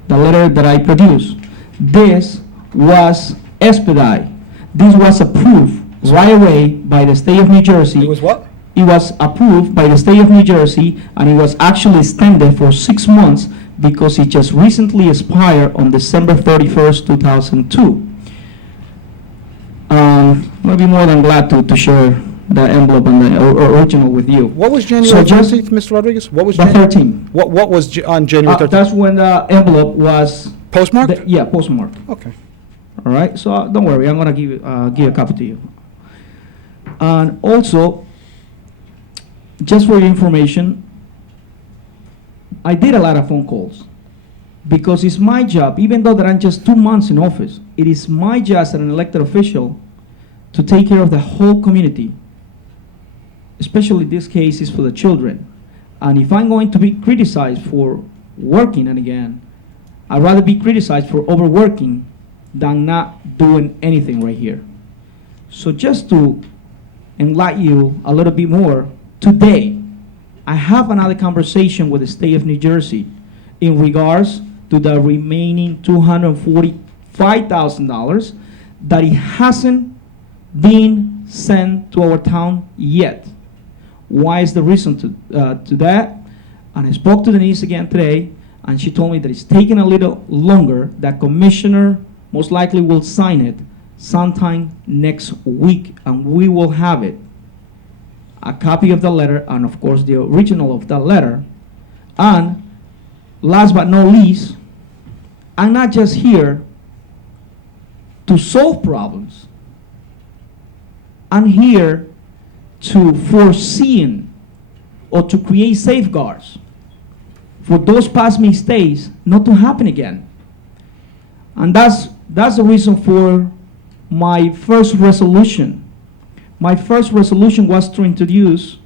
the letter that I produced. This was expedited. This was approved right away by the state of New Jersey. It was what? It was approved by the state of New Jersey, and it was actually extended for 6 months because it just recently expired on December 31st, 2002. I'll be more than glad to share the envelope and the original with you. What was So January just 13th, Mr. Rodriguez? What was the 13th. What was on January 13th? That's when the envelope was postmarked? Yeah, postmarked. Okay. All right, so don't worry, I'm gonna give a copy to you. And also, just for your information, I did a lot of phone calls because it's my job, even though that I'm just 2 months in office, it is my job as an elected official to take care of the whole community, especially this case is for the children. And if I'm going to be criticized for working, and again, I'd rather be criticized for overworking than not doing anything right here. So just to enlighten you a little bit more, today, I have another conversation with the state of New Jersey in regards to the remaining $245,000 that it hasn't been sent to our town yet. Why is the reason to that? And I spoke to Denise again today, and she told me that it's taking a little longer. That commissioner most likely will sign it sometime next week, and we will have it. A copy of the letter, and of course the original of the letter. And last but not least, I'm not just here to solve problems. I'm here to foresee or to create safeguards for those past mistakes not to happen again. And that's the reason for my first resolution. My first resolution was to introduce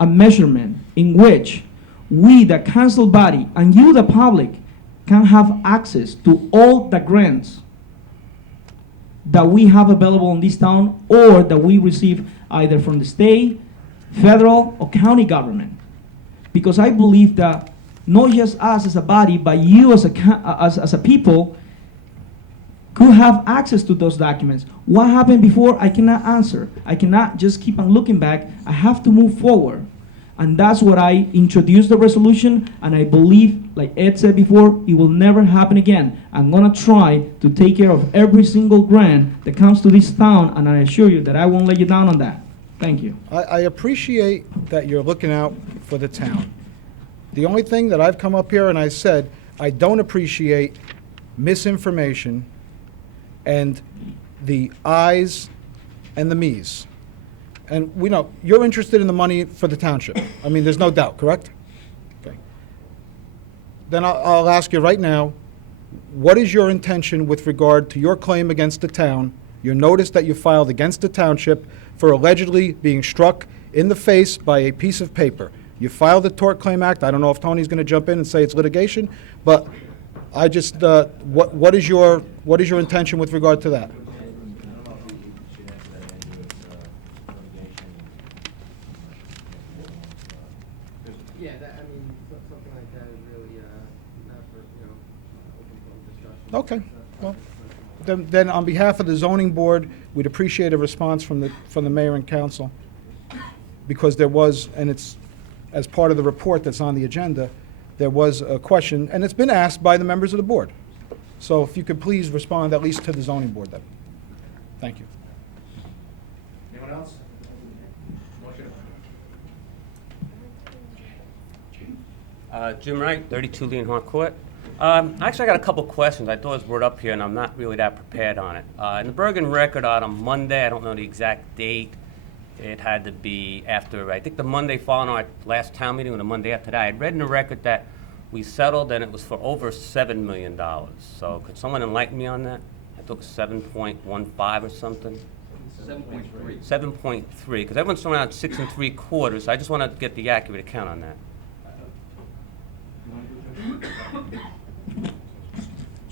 a measurement in which we, the council body, and you, the public, can have access to all the grants that we have available in this town or that we receive either from the state, federal, or county government. Because I believe that not just us as a body, but you as a people could have access to those documents. What happened before, I cannot answer. I cannot just keep on looking back. I have to move forward. And that's what I introduced the resolution, and I believe, like Ed said before, it will never happen again. I'm gonna try to take care of every single grant that comes to this town, and I assure you that I won't let you down on that. Thank you. I appreciate that you're looking out for the town. The only thing that I've come up here and I said, I don't appreciate misinformation and the I's and the me's. And we know, you're interested in the money for the township. I mean, there's no doubt, correct? Okay. Then I'll ask you right now, what is your intention with regard to your claim against the town, your notice that you filed against the township for allegedly being struck in the face by a piece of paper? You filed the Tort Claim Act. I don't know if Tony's going to jump in and say it's litigation, but I just, what is your intention with regard to that? Yeah, I mean, something like that is really not for, open public discussion. Okay, well, then on behalf of the zoning board, we'd appreciate a response from the mayor and council, because there was, and it's as part of the report that's on the agenda, there was a question, and it's been asked by the members of the board. So if you could please respond at least to the zoning board then. Thank you. Anyone else? Motion. Jim Wright, 32 Leonhardt Court. Actually, I got a couple questions. I thought it was brought up here, and I'm not really that prepared on it. In the Bergen record on Monday, I don't know the exact date, it had to be after, I think the Monday following our last town meeting or the Monday after that. I had read in the record that we settled and it was for over $7 million. So could someone enlighten me on that? I thought it was 7.15 or something. 7.3. 7.3, because everyone's throwing out 6 3/4. I just want to get the accurate account on that.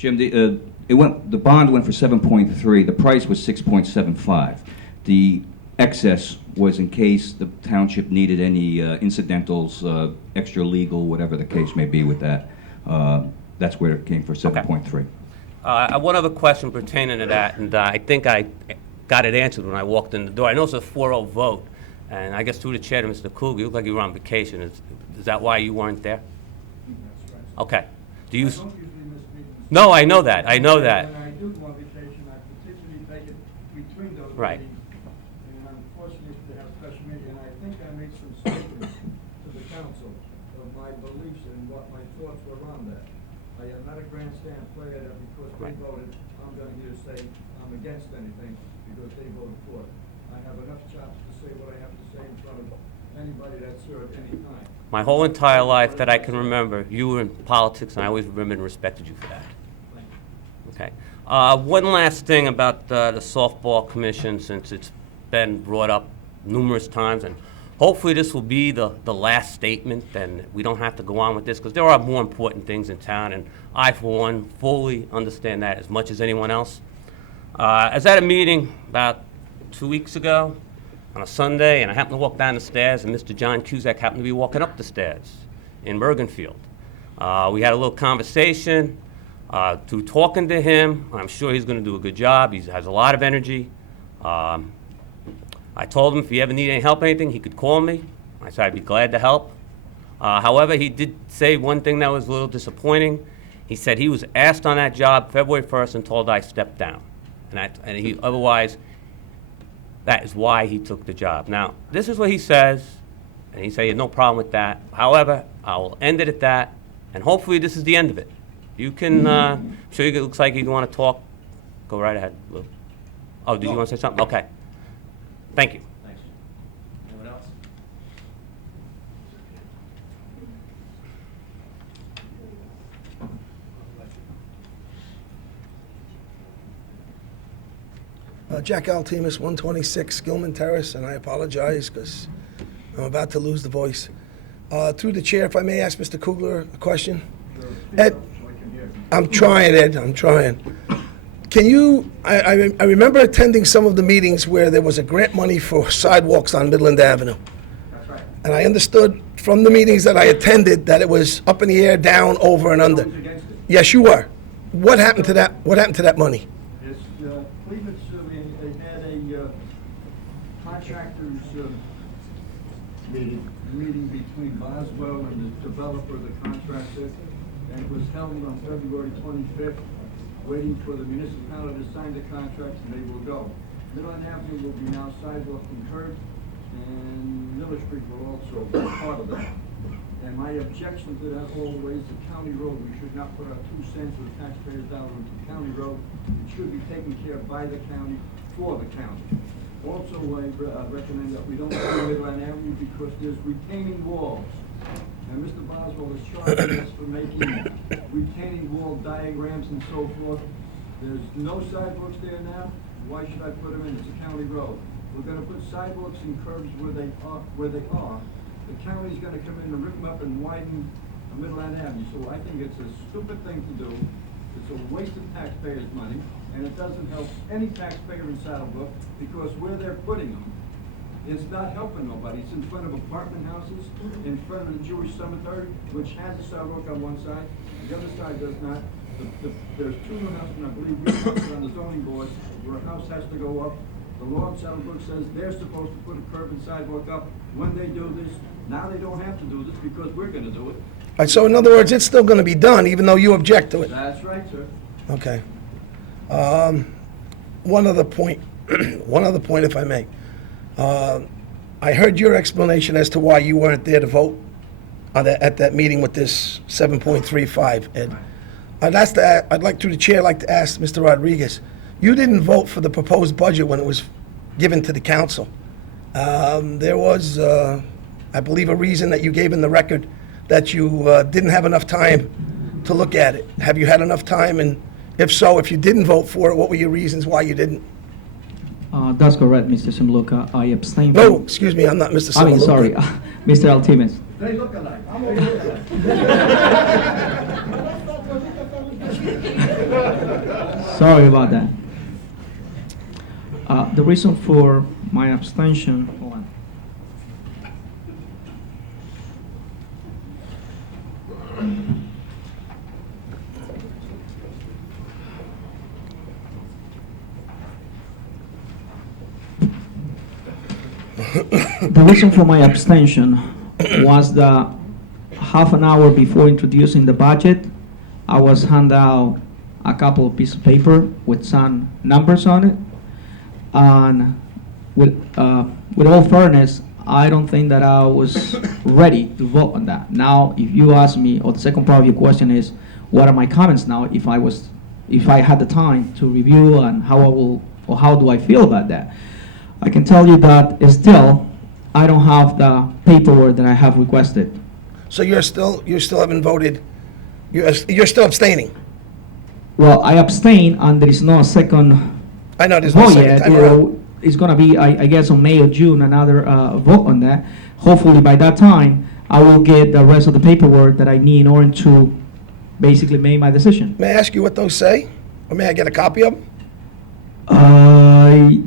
Jim, the bond went for 7.3, the price was 6.75. The excess was in case the township needed any incidentals, extra legal, whatever the case may be with that. That's where it came for 7.3. One other question pertaining to that, and I think I got it answered when I walked in the door. I know it's a 4-0 vote, and I guess through the chair to Mr. Kugler, you look like you were on vacation. Is that why you weren't there? Okay. Do you? No, I know that. I know that. When I do go on vacation, I particularly take it between those Right. meetings. And I'm fortunate to have a special meeting, and I think I made some statements to the council of my beliefs and what my thoughts were on that. I am not a grandstand player that because they voted, I'm going to here say I'm against anything because they voted for it. I have enough chops to say what I have to say in front of anybody that served any time. My whole entire life that I can remember, you were in politics, and I always remembered and respected you for that. Okay. One last thing about the softball commission, since it's been brought up numerous times, and hopefully this will be the last statement, and we don't have to go on with this, because there are more important things in town, and I, for one, fully understand that as much as anyone else. I was at a meeting about 2 weeks ago on a Sunday, and I happened to walk down the stairs, and Mr. John Cusack happened to be walking up the stairs in Bergenfield. We had a little conversation. Through talking to him, I'm sure he's going to do a good job. He has a lot of energy. I told him if he ever needed any help, anything, he could call me. I said I'd be glad to help. However, he did say one thing that was a little disappointing. He said he was asked on that job February 1st and told I stepped down. Otherwise, that is why he took the job. Now, this is what he says, and he said he had no problem with that. However, I will end it at that, and hopefully this is the end of it. You can, I'm sure it looks like you want to talk. Go right ahead, Lou. Oh, did you want to say something? Okay. Thank you. Thanks. Anyone else? Jack Altimus, 126 Gilman Terrace, and I apologize because I'm about to lose the voice. Through the chair, if I may ask Mr. Kugler a question? Ed, I'm trying, Ed, I'm trying. Can you, I remember attending some of the meetings where there was a grant money for sidewalks on Midland Avenue. That's right. And I understood from the meetings that I attended that it was up in the air, down, over, and under. Against it. Yes, you were. What happened to that? What happened to that money? It's, Cleveland, they had a contractors meeting between Boswell and the developer, the contractor, and it was held on February 25th, waiting for the municipality to sign the contract, and they will go. Midland Avenue will be now sidewalk and curb, and Miller Street will also be part of that. And my objection to that always, the county road, we should not put our 2 cents of taxpayers' dollar into county road. It should be taken care of by the county, for the county. Also, I recommend that we don't do Midland Avenue because there's retaining walls. And Mr. Boswell is charging us for making retaining wall diagrams and so forth. There's no sidewalks there now. Why should I put them in? It's a county road. We're gonna put sidewalks and curbs where they are. The county's gonna come in and rip them up and widen Midland Avenue. So I think it's a stupid thing to do. It's a waste of taxpayers' money, and it doesn't help any taxpayer in Saddle Brook because where they're putting them, it's not helping nobody. It's in front of apartment houses, in front of the Jewish cemetery, which has a sidewalk on one side, the other side does not. There's 2 new houses, and I believe we are on the zoning board, where a house has to go up. The law in Saddle Brook says they're supposed to put a curb and sidewalk up when they do this. Now they don't have to do this because we're gonna do it. All right, so in other words, it's still gonna be done, even though you object to it? That's right, sir. Okay. One other point, if I may. I heard your explanation as to why you weren't there to vote at that meeting with this 7.35, Ed. I'd like, through the chair, to ask Mr. Rodriguez, you didn't vote for the proposed budget when it was given to the council. There was, I believe, a reason that you gave in the record that you didn't have enough time to look at it. Have you had enough time? And if so, if you didn't vote for it, what were your reasons why you didn't? That's correct, Mr. Simluka. I abstained. No, excuse me, I'm not Mr. I mean, Simuluka. sorry, Mr. Altimus. They look alike. Sorry about that. The reason for my abstention, hold on. The reason for my abstention was that half an hour before introducing the budget, I was handed out a couple of pieces of paper with some numbers on it. And with all fairness, I don't think that I was ready to vote on that. Now, if you ask me, or the second part of your question is, what are my comments now if I had the time to review and how do I feel about that? I can tell you that still, I don't have the paperwork that I have requested. So you still haven't voted, you're still abstaining? Well, I abstain, and there is no second I know there's no vote second yet. time around. It's gonna be, I guess, on May or June, another vote on that. Hopefully, by that time, I will get the rest of the paperwork that I need in order to basically make my decision. May I ask you what those say? Or may I get a copy of them? I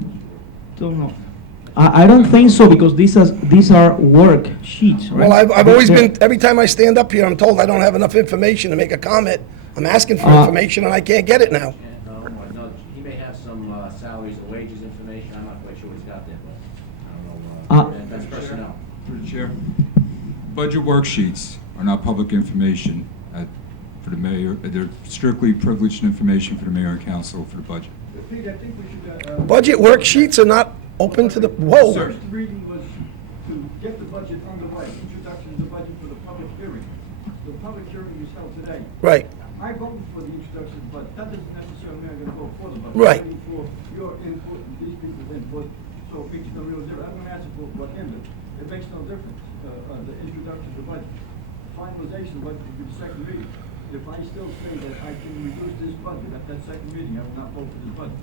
don't know. I don't think so, because these are work sheets, right? Well, I've always been, every time I stand up here, I'm told I don't have enough information to make a comment. I'm asking for information and I can't get it now. No, he may have some salaries and wages information, I'm not quite sure what he's got there, but I don't know, that's personnel. Through the chair, budget worksheets are not public information for the mayor. They're strictly privileged information for the mayor and council for the budget. Pete, I think we should. Budget worksheets are not open to the, whoa. First reading was to get the budget underway, introduction of the budget for the public hearing. The public hearing is held today. Right. I voted for the introduction of the budget. That doesn't necessarily mean I'm going to vote for the budget. Right. I'm voting for your input and these people's input, so it makes no real difference. I'm going to answer for what ended. It makes no difference, the introduction of the budget. Finalization of the budget will be the second reading. If I still say that I can reduce this budget at that second reading, I will not vote for this budget.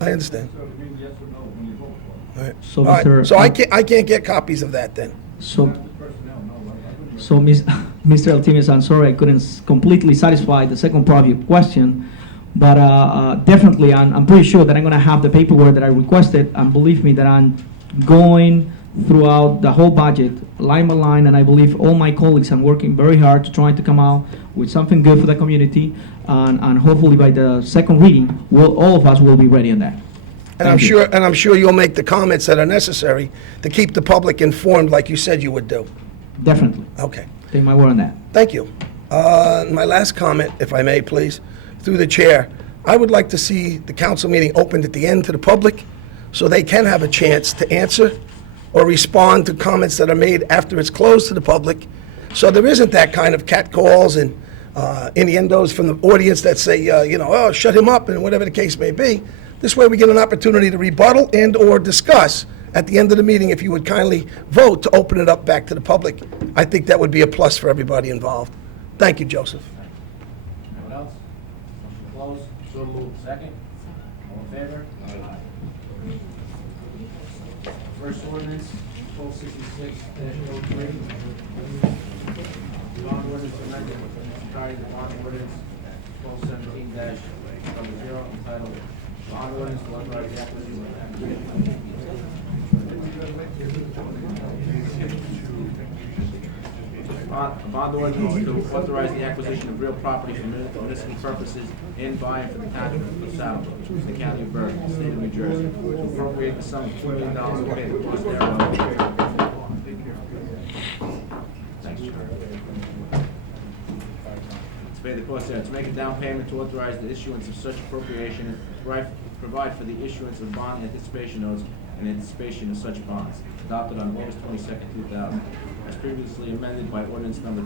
I understand. So it means yes or no when you vote for it. All right. So, All right, Mr. so I can't get copies of that then? So, Mr. Altimis, I'm sorry I couldn't completely satisfy the second part of your question, but definitely I'm pretty sure that I'm going to have the paperwork that I requested, and believe me that I'm going throughout the whole budget, line by line, and I believe all my colleagues are working very hard to try to come out with something good for the community, and hopefully by the second reading, all of us will be ready on that. And I'm sure you'll make the comments that are necessary to keep the public informed like you said you would do. Definitely. Okay. Take my word on that. Thank you. My last comment, if I may, please, through the chair. I would like to see the council meeting opened at the end to the public so they can have a chance to answer or respond to comments that are made after it's closed to the public. So there isn't that kind of catcalls and innuendos from the audience that say, oh, shut him up, and whatever the case may be. This way we get an opportunity to rebuttal and or discuss at the end of the meeting. If you would kindly vote to open it up back to the public, I think that would be a plus for everybody involved. Thank you, Joseph. Anyone else? Motion closed. So moved. Second? All in favor? Aye. First ordinance, 1266-03. Bond ordinance amended regarding the bond ordinance 1217-00 entitled Bond ordinance to authorize the acquisition of bond ordinance to authorize the acquisition of real property for municipal purposes in by and for the township of Saddle Brook, the county of Bergen, the state of New Jersey, to appropriate the sum of $2 million to pay the cost thereof. Thanks, Chair. To pay the cost thereof, to make a down payment to authorize the issuance of such appropriation and provide for the issuance of bond anticipation notes and anticipation of such bonds, adopted on August 22nd, 2000, as previously amended by ordinance number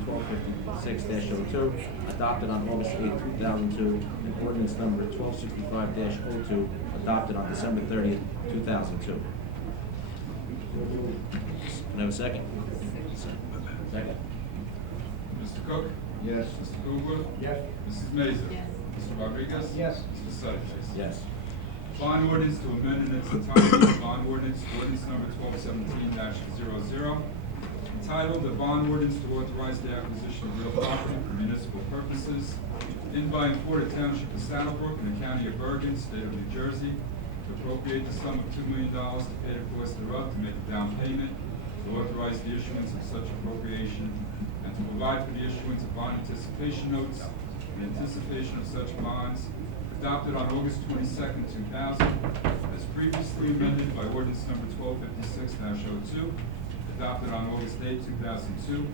1256-02, adopted on August 8, 2002, and ordinance number 1265-02, adopted on December 30th, 2002. Can I have a second? Second. Mr. Cook? Yes. Mr. Kugler? Yes. Mrs. Mazer? Yes. Mr. Rodriguez? Yes. Mr. Sedekis? Yes. Bond ordinance to amend in its entirety, bond ordinance number 1217-00, entitled "The Bond Ordinance to Authorize the Acquisition of Real Property for Municipal Purposes in by and for the Township of Saddle Brook in the County of Bergen, State of New Jersey, to appropriate the sum of $2 million to pay the cost thereof, to make a down payment, to authorize the issuance of such appropriation, and to provide for the issuance of bond anticipation notes in anticipation of such bonds, adopted on August 22nd, 2000, as previously amended by ordinance number 1256-02, adopted on August 8, 2002,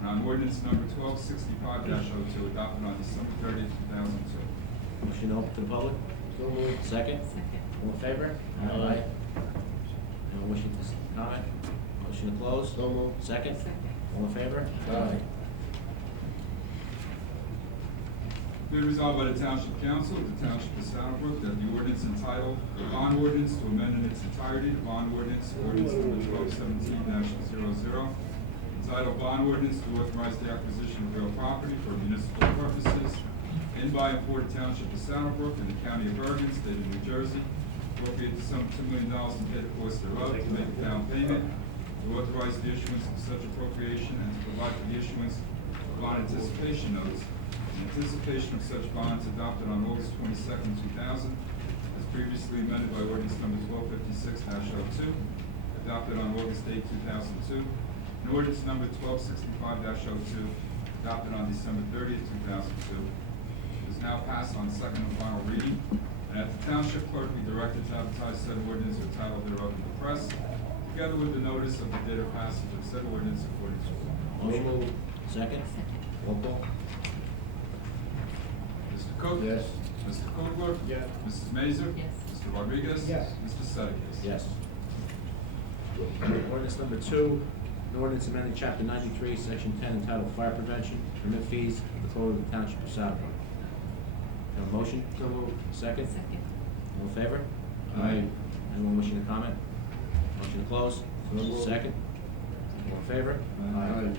and on ordinance number 1265-02, adopted on December 30, 2002. Motion open to the public? So moved. Second? All in favor? Aye. Anyone wishing to comment? Motion to close? So moved. Second? All in favor? Aye. Be it resolved by the Township Council of the Township of Saddle Brook that the ordinance entitled, "The Bond Ordinance to Amend in its entirety, the Bond Ordinance number 1217-00, entitled Bond Ordinance to Authorize the Acquisition of Real Property for Municipal Purposes in by and for the Township of Saddle Brook in the County of Bergen, State of New Jersey, appropriate the sum of $2 million to pay the cost thereof, to make a down payment, to authorize the issuance of such appropriation, and to provide for the issuance of bond anticipation notes in anticipation of such bonds, adopted on August 22nd, 2000, as previously amended by ordinance number 1256-02, adopted on August 8, 2002, and ordinance number 1265-02, adopted on December 30th, 2002. It is now passed on second and final reading, and that the township clerk be directed to advertise said ordinance or title thereof in the press, together with the notice of the date of passage of said ordinance according to law. Motion moved. Second? Roll call? Mr. Cook? Yes. Mr. Kugler? Yes. Mrs. Mazer? Yes. Mr. Rodriguez? Yes. Mr. Sedekis? Yes. Ordinance number 2, an ordinance amending chapter 93, section 10, entitled Fire Prevention, Permit Fees of the Code of the Township of Saddle Brook. Have a motion? So moved. Second? All in favor? Aye. Anyone wishing to comment? Motion to close? So moved. Second? All in favor? Aye.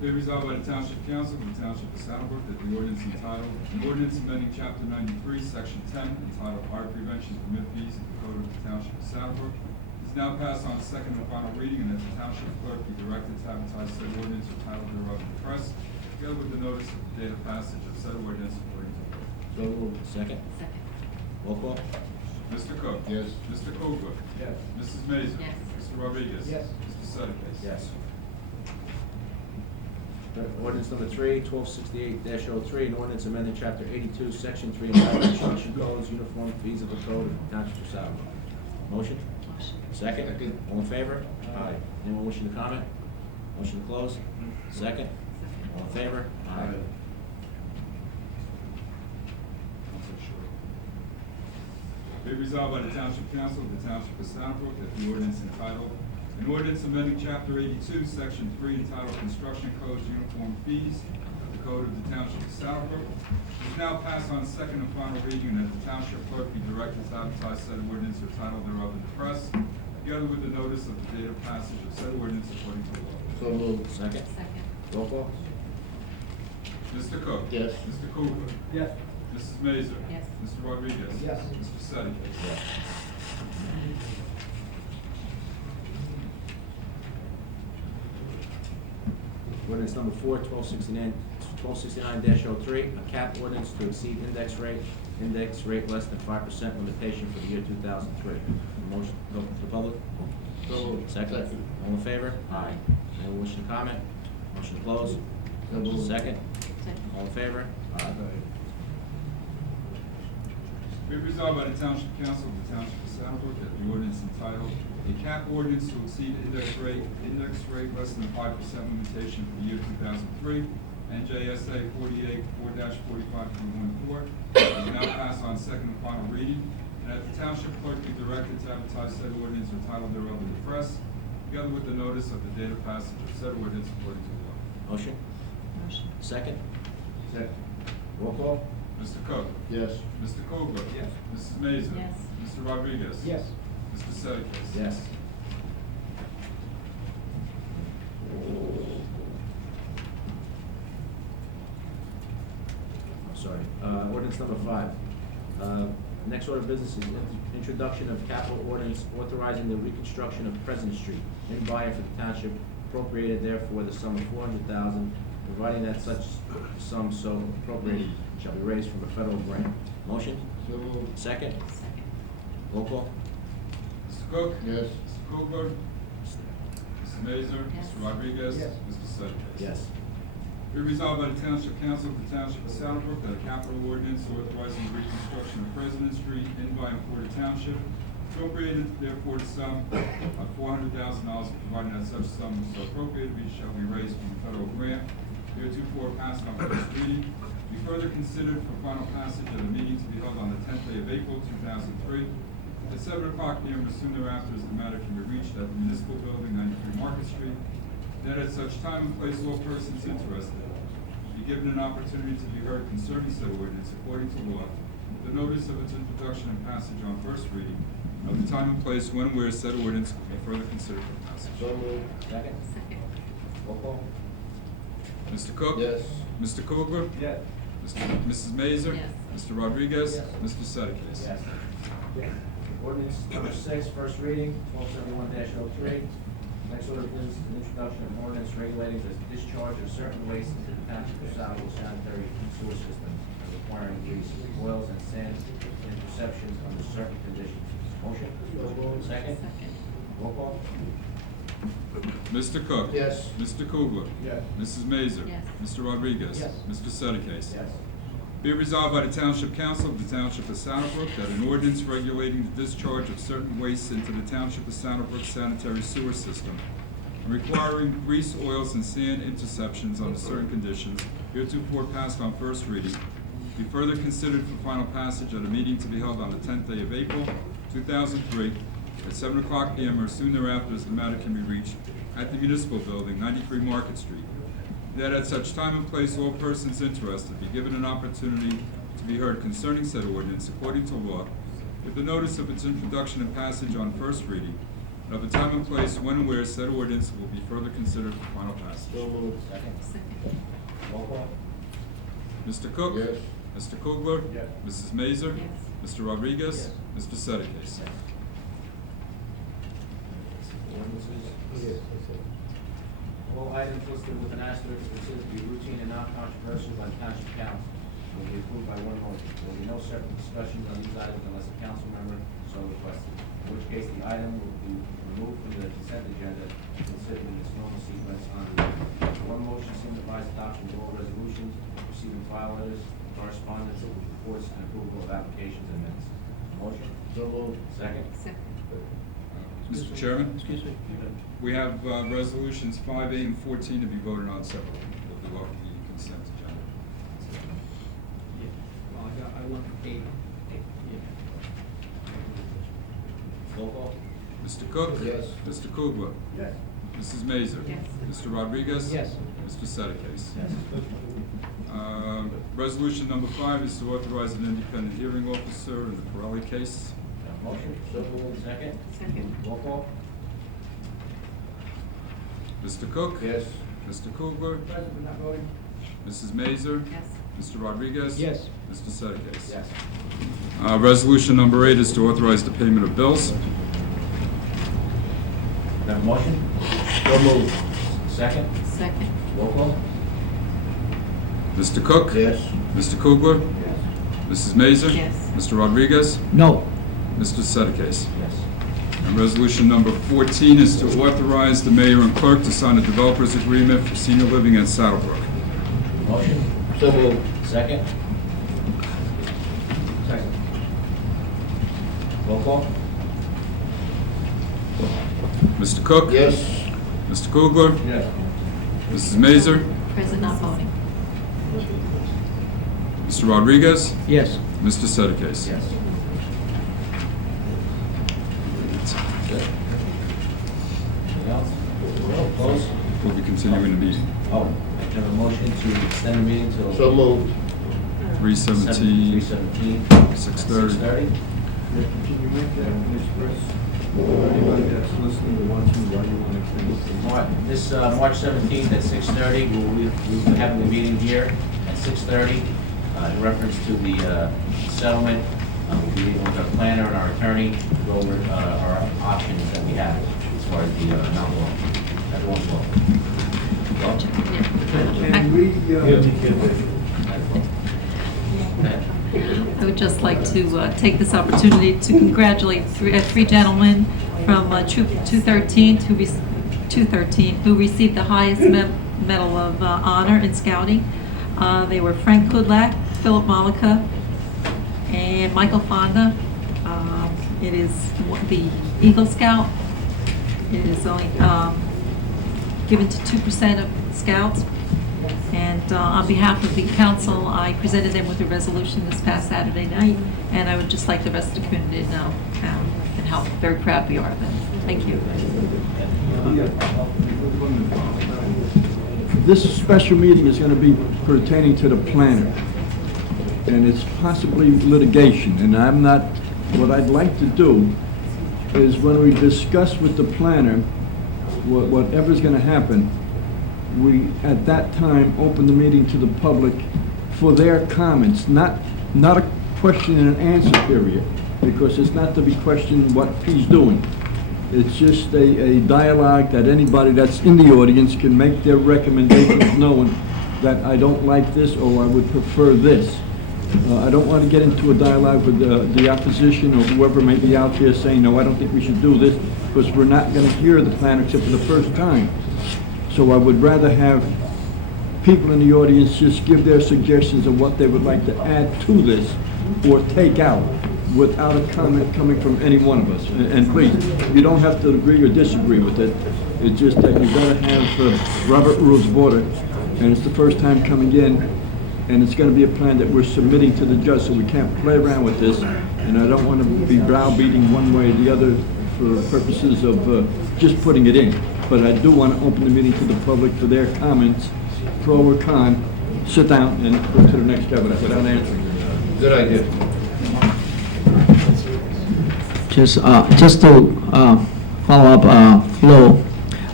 Be resolved by the Township Council of the Township of Saddle Brook that the ordinance entitled, an ordinance amending chapter 93, section 10, entitled Fire Prevention Permit Fees of the Code of the Township of Saddle Brook, is now passed on second and final reading, and that the Township Clerk be directed to advertise said ordinance or title thereof in the press, together with the notice of the date of passage of said ordinance according to law. So moved. Second? Roll call? Mr. Cook? Yes. Mr. Kugler? Yes. Mrs. Mazer? Yes. Mr. Rodriguez? Yes. Mr. Sedekis? Yes. Ordinance number 3, 1268-03, an ordinance amending chapter 82, section 3, entitled Construction Codes, Uniform Fees of the Code of the Township of Saddle Brook. Motion? Second? Second. All in favor? Aye. Anyone wishing to comment? Motion to close? Second? All in favor? Aye. Be resolved by the Township Council of the Township of Saddle Brook that the ordinance entitled, an ordinance amending chapter 82, section 3, entitled Construction Codes Uniform Fees of the Code of the Township of Saddle Brook, is now passed on second and final reading, and that the Township Clerk be directed to advertise said ordinance or title thereof in the press, together with the notice of the date of passage of said ordinance according to law. So moved. Second? Roll call? Mr. Cook? Yes. Mr. Cooper? Yes. Mrs. Mazer? Yes. Mr. Rodriguez? Yes. Mr. Sedekis? Yes. Ordinance number 4, 1269-03, a cap ordinance to exceed index rate less than 5% limitation for the year 2003. Motion open to the public? So moved. Second? All in favor? Aye. Anyone wishing to comment? Motion to close? So moved. Second? All in favor? Aye. Be resolved by the Township Council of the Township of Saddle Brook that the ordinance entitled, a cap ordinance to exceed index rate less than 5% limitation for the year 2003, NJSA 484-45.14, is now passed on second and final reading, and that the Township Clerk be directed to advertise said ordinance or title thereof in the press, together with the notice of the date of passage of said ordinance according to law. Motion? Second? Second. Roll call? Mr. Cook? Yes. Mr. Kugler? Yes. Mrs. Mazer? Yes. Mr. Rodriguez? Yes. Mr. Sedekis? Yes. Sorry. Ordinance number 5. The next order of business is introduction of capital ordinance authorizing the reconstruction of President Street in by and for the township, appropriated therefore the sum of $400,000, providing that such sum so appropriated shall be raised from a federal grant. Motion? So moved. Second? Roll call? Mr. Cook? Yes. Mr. Kugler? Mrs. Mazer? Mr. Rodriguez? Yes. Mr. Settles? Yes. Be resolved by the Township Council of the Township of Saddle Brook that a capital ordinance authorizing the reconstruction of President Street in by and for the township, appropriated therefore the sum of $400,000, providing that such sum is so appropriated, shall be raised from the federal grant. Heretofore passed on first reading. Be further considered for final passage at a meeting to be held on the 10th day of April, 2003. At 7 o'clock p.m. or soon thereafter, as the matter can be reached at the Municipal Building, 93 Market Street. That at such time and place all persons interested be given an opportunity to be heard concerning said ordinance according to law, the notice of its introduction and passage on first reading, of the time and place when and where said ordinance will be further considered for passage. So moved. Second? Roll call? Mr. Cook? Yes. Mr. Kugler? Yes. Mrs. Mazer? Yes. Mr. Rodriguez? Yes. Mr. Settles? Yes. Ordinance number 6, first reading, 1271-03. Next order of business is introduction of ordinance regulating the discharge of certain waste into the township of Saddle Brook sanitary sewer system, and requiring grease, oils, and sand interceptions under certain conditions. Motion? Second? Roll call? Mr. Cook? Yes. Mr. Kugler? Yes. Mrs. Mazer? Yes. Mr. Rodriguez? Yes. Mr. Settles? Yes. Be it resolved by the Township Council of the Township of Saddle Brook that an ordinance regulating the discharge of certain wastes into the Township of Saddle Brook sanitary sewer system and requiring grease, oils, and sand interceptions under certain conditions, heretofore passed on first reading, be further considered for final passage at a meeting to be held on the 10th day of April, 2003, at 7 o'clock p.m. or soon thereafter, as the matter can be reached at the Municipal Building, 93 Market Street. That at such time and place all persons interested be given an opportunity to be heard concerning said ordinance according to law, with the notice of its introduction and passage on first reading, and of the time and place when and where said ordinance will be further considered for final passage. So moved. Second? Roll call? Mr. Cook? Yes. Mr. Kugler? Yes. Mrs. Mazer? Yes. Mr. Rodriguez? Mr. Settles? Ordinances? All items listed with an asterisk are considered to be routine and non-controversial by the Township Council. Will be approved by one motion. There will be no separate discussion on these items unless a council member so requested, in which case the item will be removed from the consent agenda and considered in its normal sequence on the one motion signifies adoption of all resolutions, receiving file letters, correspondence, reports, and approval of applications and minutes. Motion? So moved. Second? Mr. Chairman? Excuse me. We have resolutions 5A and 14 to be voted on separately. They'll be off the consent agenda. Yeah, well, I want eight. Roll call? Mr. Cook? Yes. Mr. Kugler? Yes. Mrs. Mazer? Yes. Mr. Rodriguez? Yes. Mr. Settles? Yes. Resolution number 5 is to authorize an independent hearing officer in the Pirelli case. Motion? So moved. Second? Roll call? Mr. Cook? Yes. Mr. Kugler? President, we're not voting? Mrs. Mazer? Yes. Mr. Rodriguez? Yes. Mr. Settles? Yes. Resolution number 8 is to authorize the payment of bills. Have a motion? So moved. Second? Roll call? Mr. Cook? Yes. Mr. Kugler? Yes. Mrs. Mazer? Yes. Mr. Rodriguez? No. Mr. Settles? Yes. And resolution number 14 is to authorize the mayor and clerk to sign a developer's agreement for senior living at Saddle Brook. Motion? So moved. Second? Second. Roll call? Mr. Cook? Yes. Mr. Kugler? Yes. Mrs. Mazer? President not voting. Mr. Rodriguez? Yes. Mr. Settles? Yes. Good. Anything else? Close? We'll be continuing the meeting. Oh, I have a motion to extend the meeting till So moved. 3:17, 3:17. 6:30. 6:30. Can you make that, Ms. Chris? Anybody that's listening to want to, why you want to extend This March 17th at 6:30, we'll be having a meeting here at 6:30 in reference to the settlement We'll be meeting with our planner and our attorney to go over our options that we have as far as the Mount Laurel. Everyone's I would just like to take this opportunity to congratulate three gentlemen from Troop 213 who received the highest Medal of Honor in Scouting. They were Frank Kudlak, Philip Malika, and Michael Fonda. It is the Eagle Scout. It is only given to 2% of Scouts. And on behalf of the council, I presented them with a resolution this past Saturday night, and I would just like the rest of the community to know and how very proud we are of them. Thank you. This special meeting is going to be pertaining to the planner, and it's possibly litigation, and I'm not, what I'd like to do is when we discuss with the planner whatever's going to happen, we, at that time, open the meeting to the public for their comments, not a question and answer period, because it's not to be questioned what he's doing. It's just a dialogue that anybody that's in the audience can make their recommendations knowing that I don't like this or I would prefer this. I don't want to get into a dialogue with the opposition or whoever may be out there saying, no, I don't think we should do this, because we're not going to hear the plan except for the first time. So I would rather have people in the audience just give their suggestions of what they would like to add to this or take out without a comment coming from any one of us. And please, you don't have to agree or disagree with it. It's just that you've got to have Robert Rules of Order, and it's the first time coming in, and it's going to be a plan that we're submitting to the judge, so we can't play around with this. And I don't want to be browbeating one way or the other for purposes of just putting it in. But I do want to open the meeting to the public for their comments, pro or con. Sit down and go to the next cabinet without answering. Good idea. Just to follow up, Flo,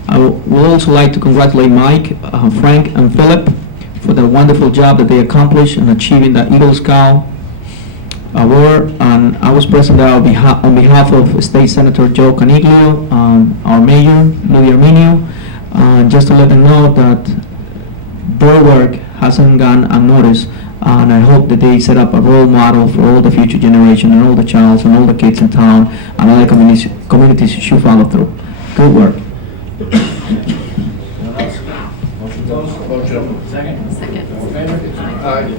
I would also like to congratulate Mike, Frank, and Philip for the wonderful job that they accomplished in achieving the Eagle Scout Award. And I was present there on behalf of State Senator Joe Caniglio, our mayor, Louis Arminio, just to let them know that their work hasn't gone unnoticed. And I hope that they set up a role model for all the future generation and all the childs and all the kids in town and other communities should follow through. Good work. Motion closed. Second? Second. All in favor? Aye.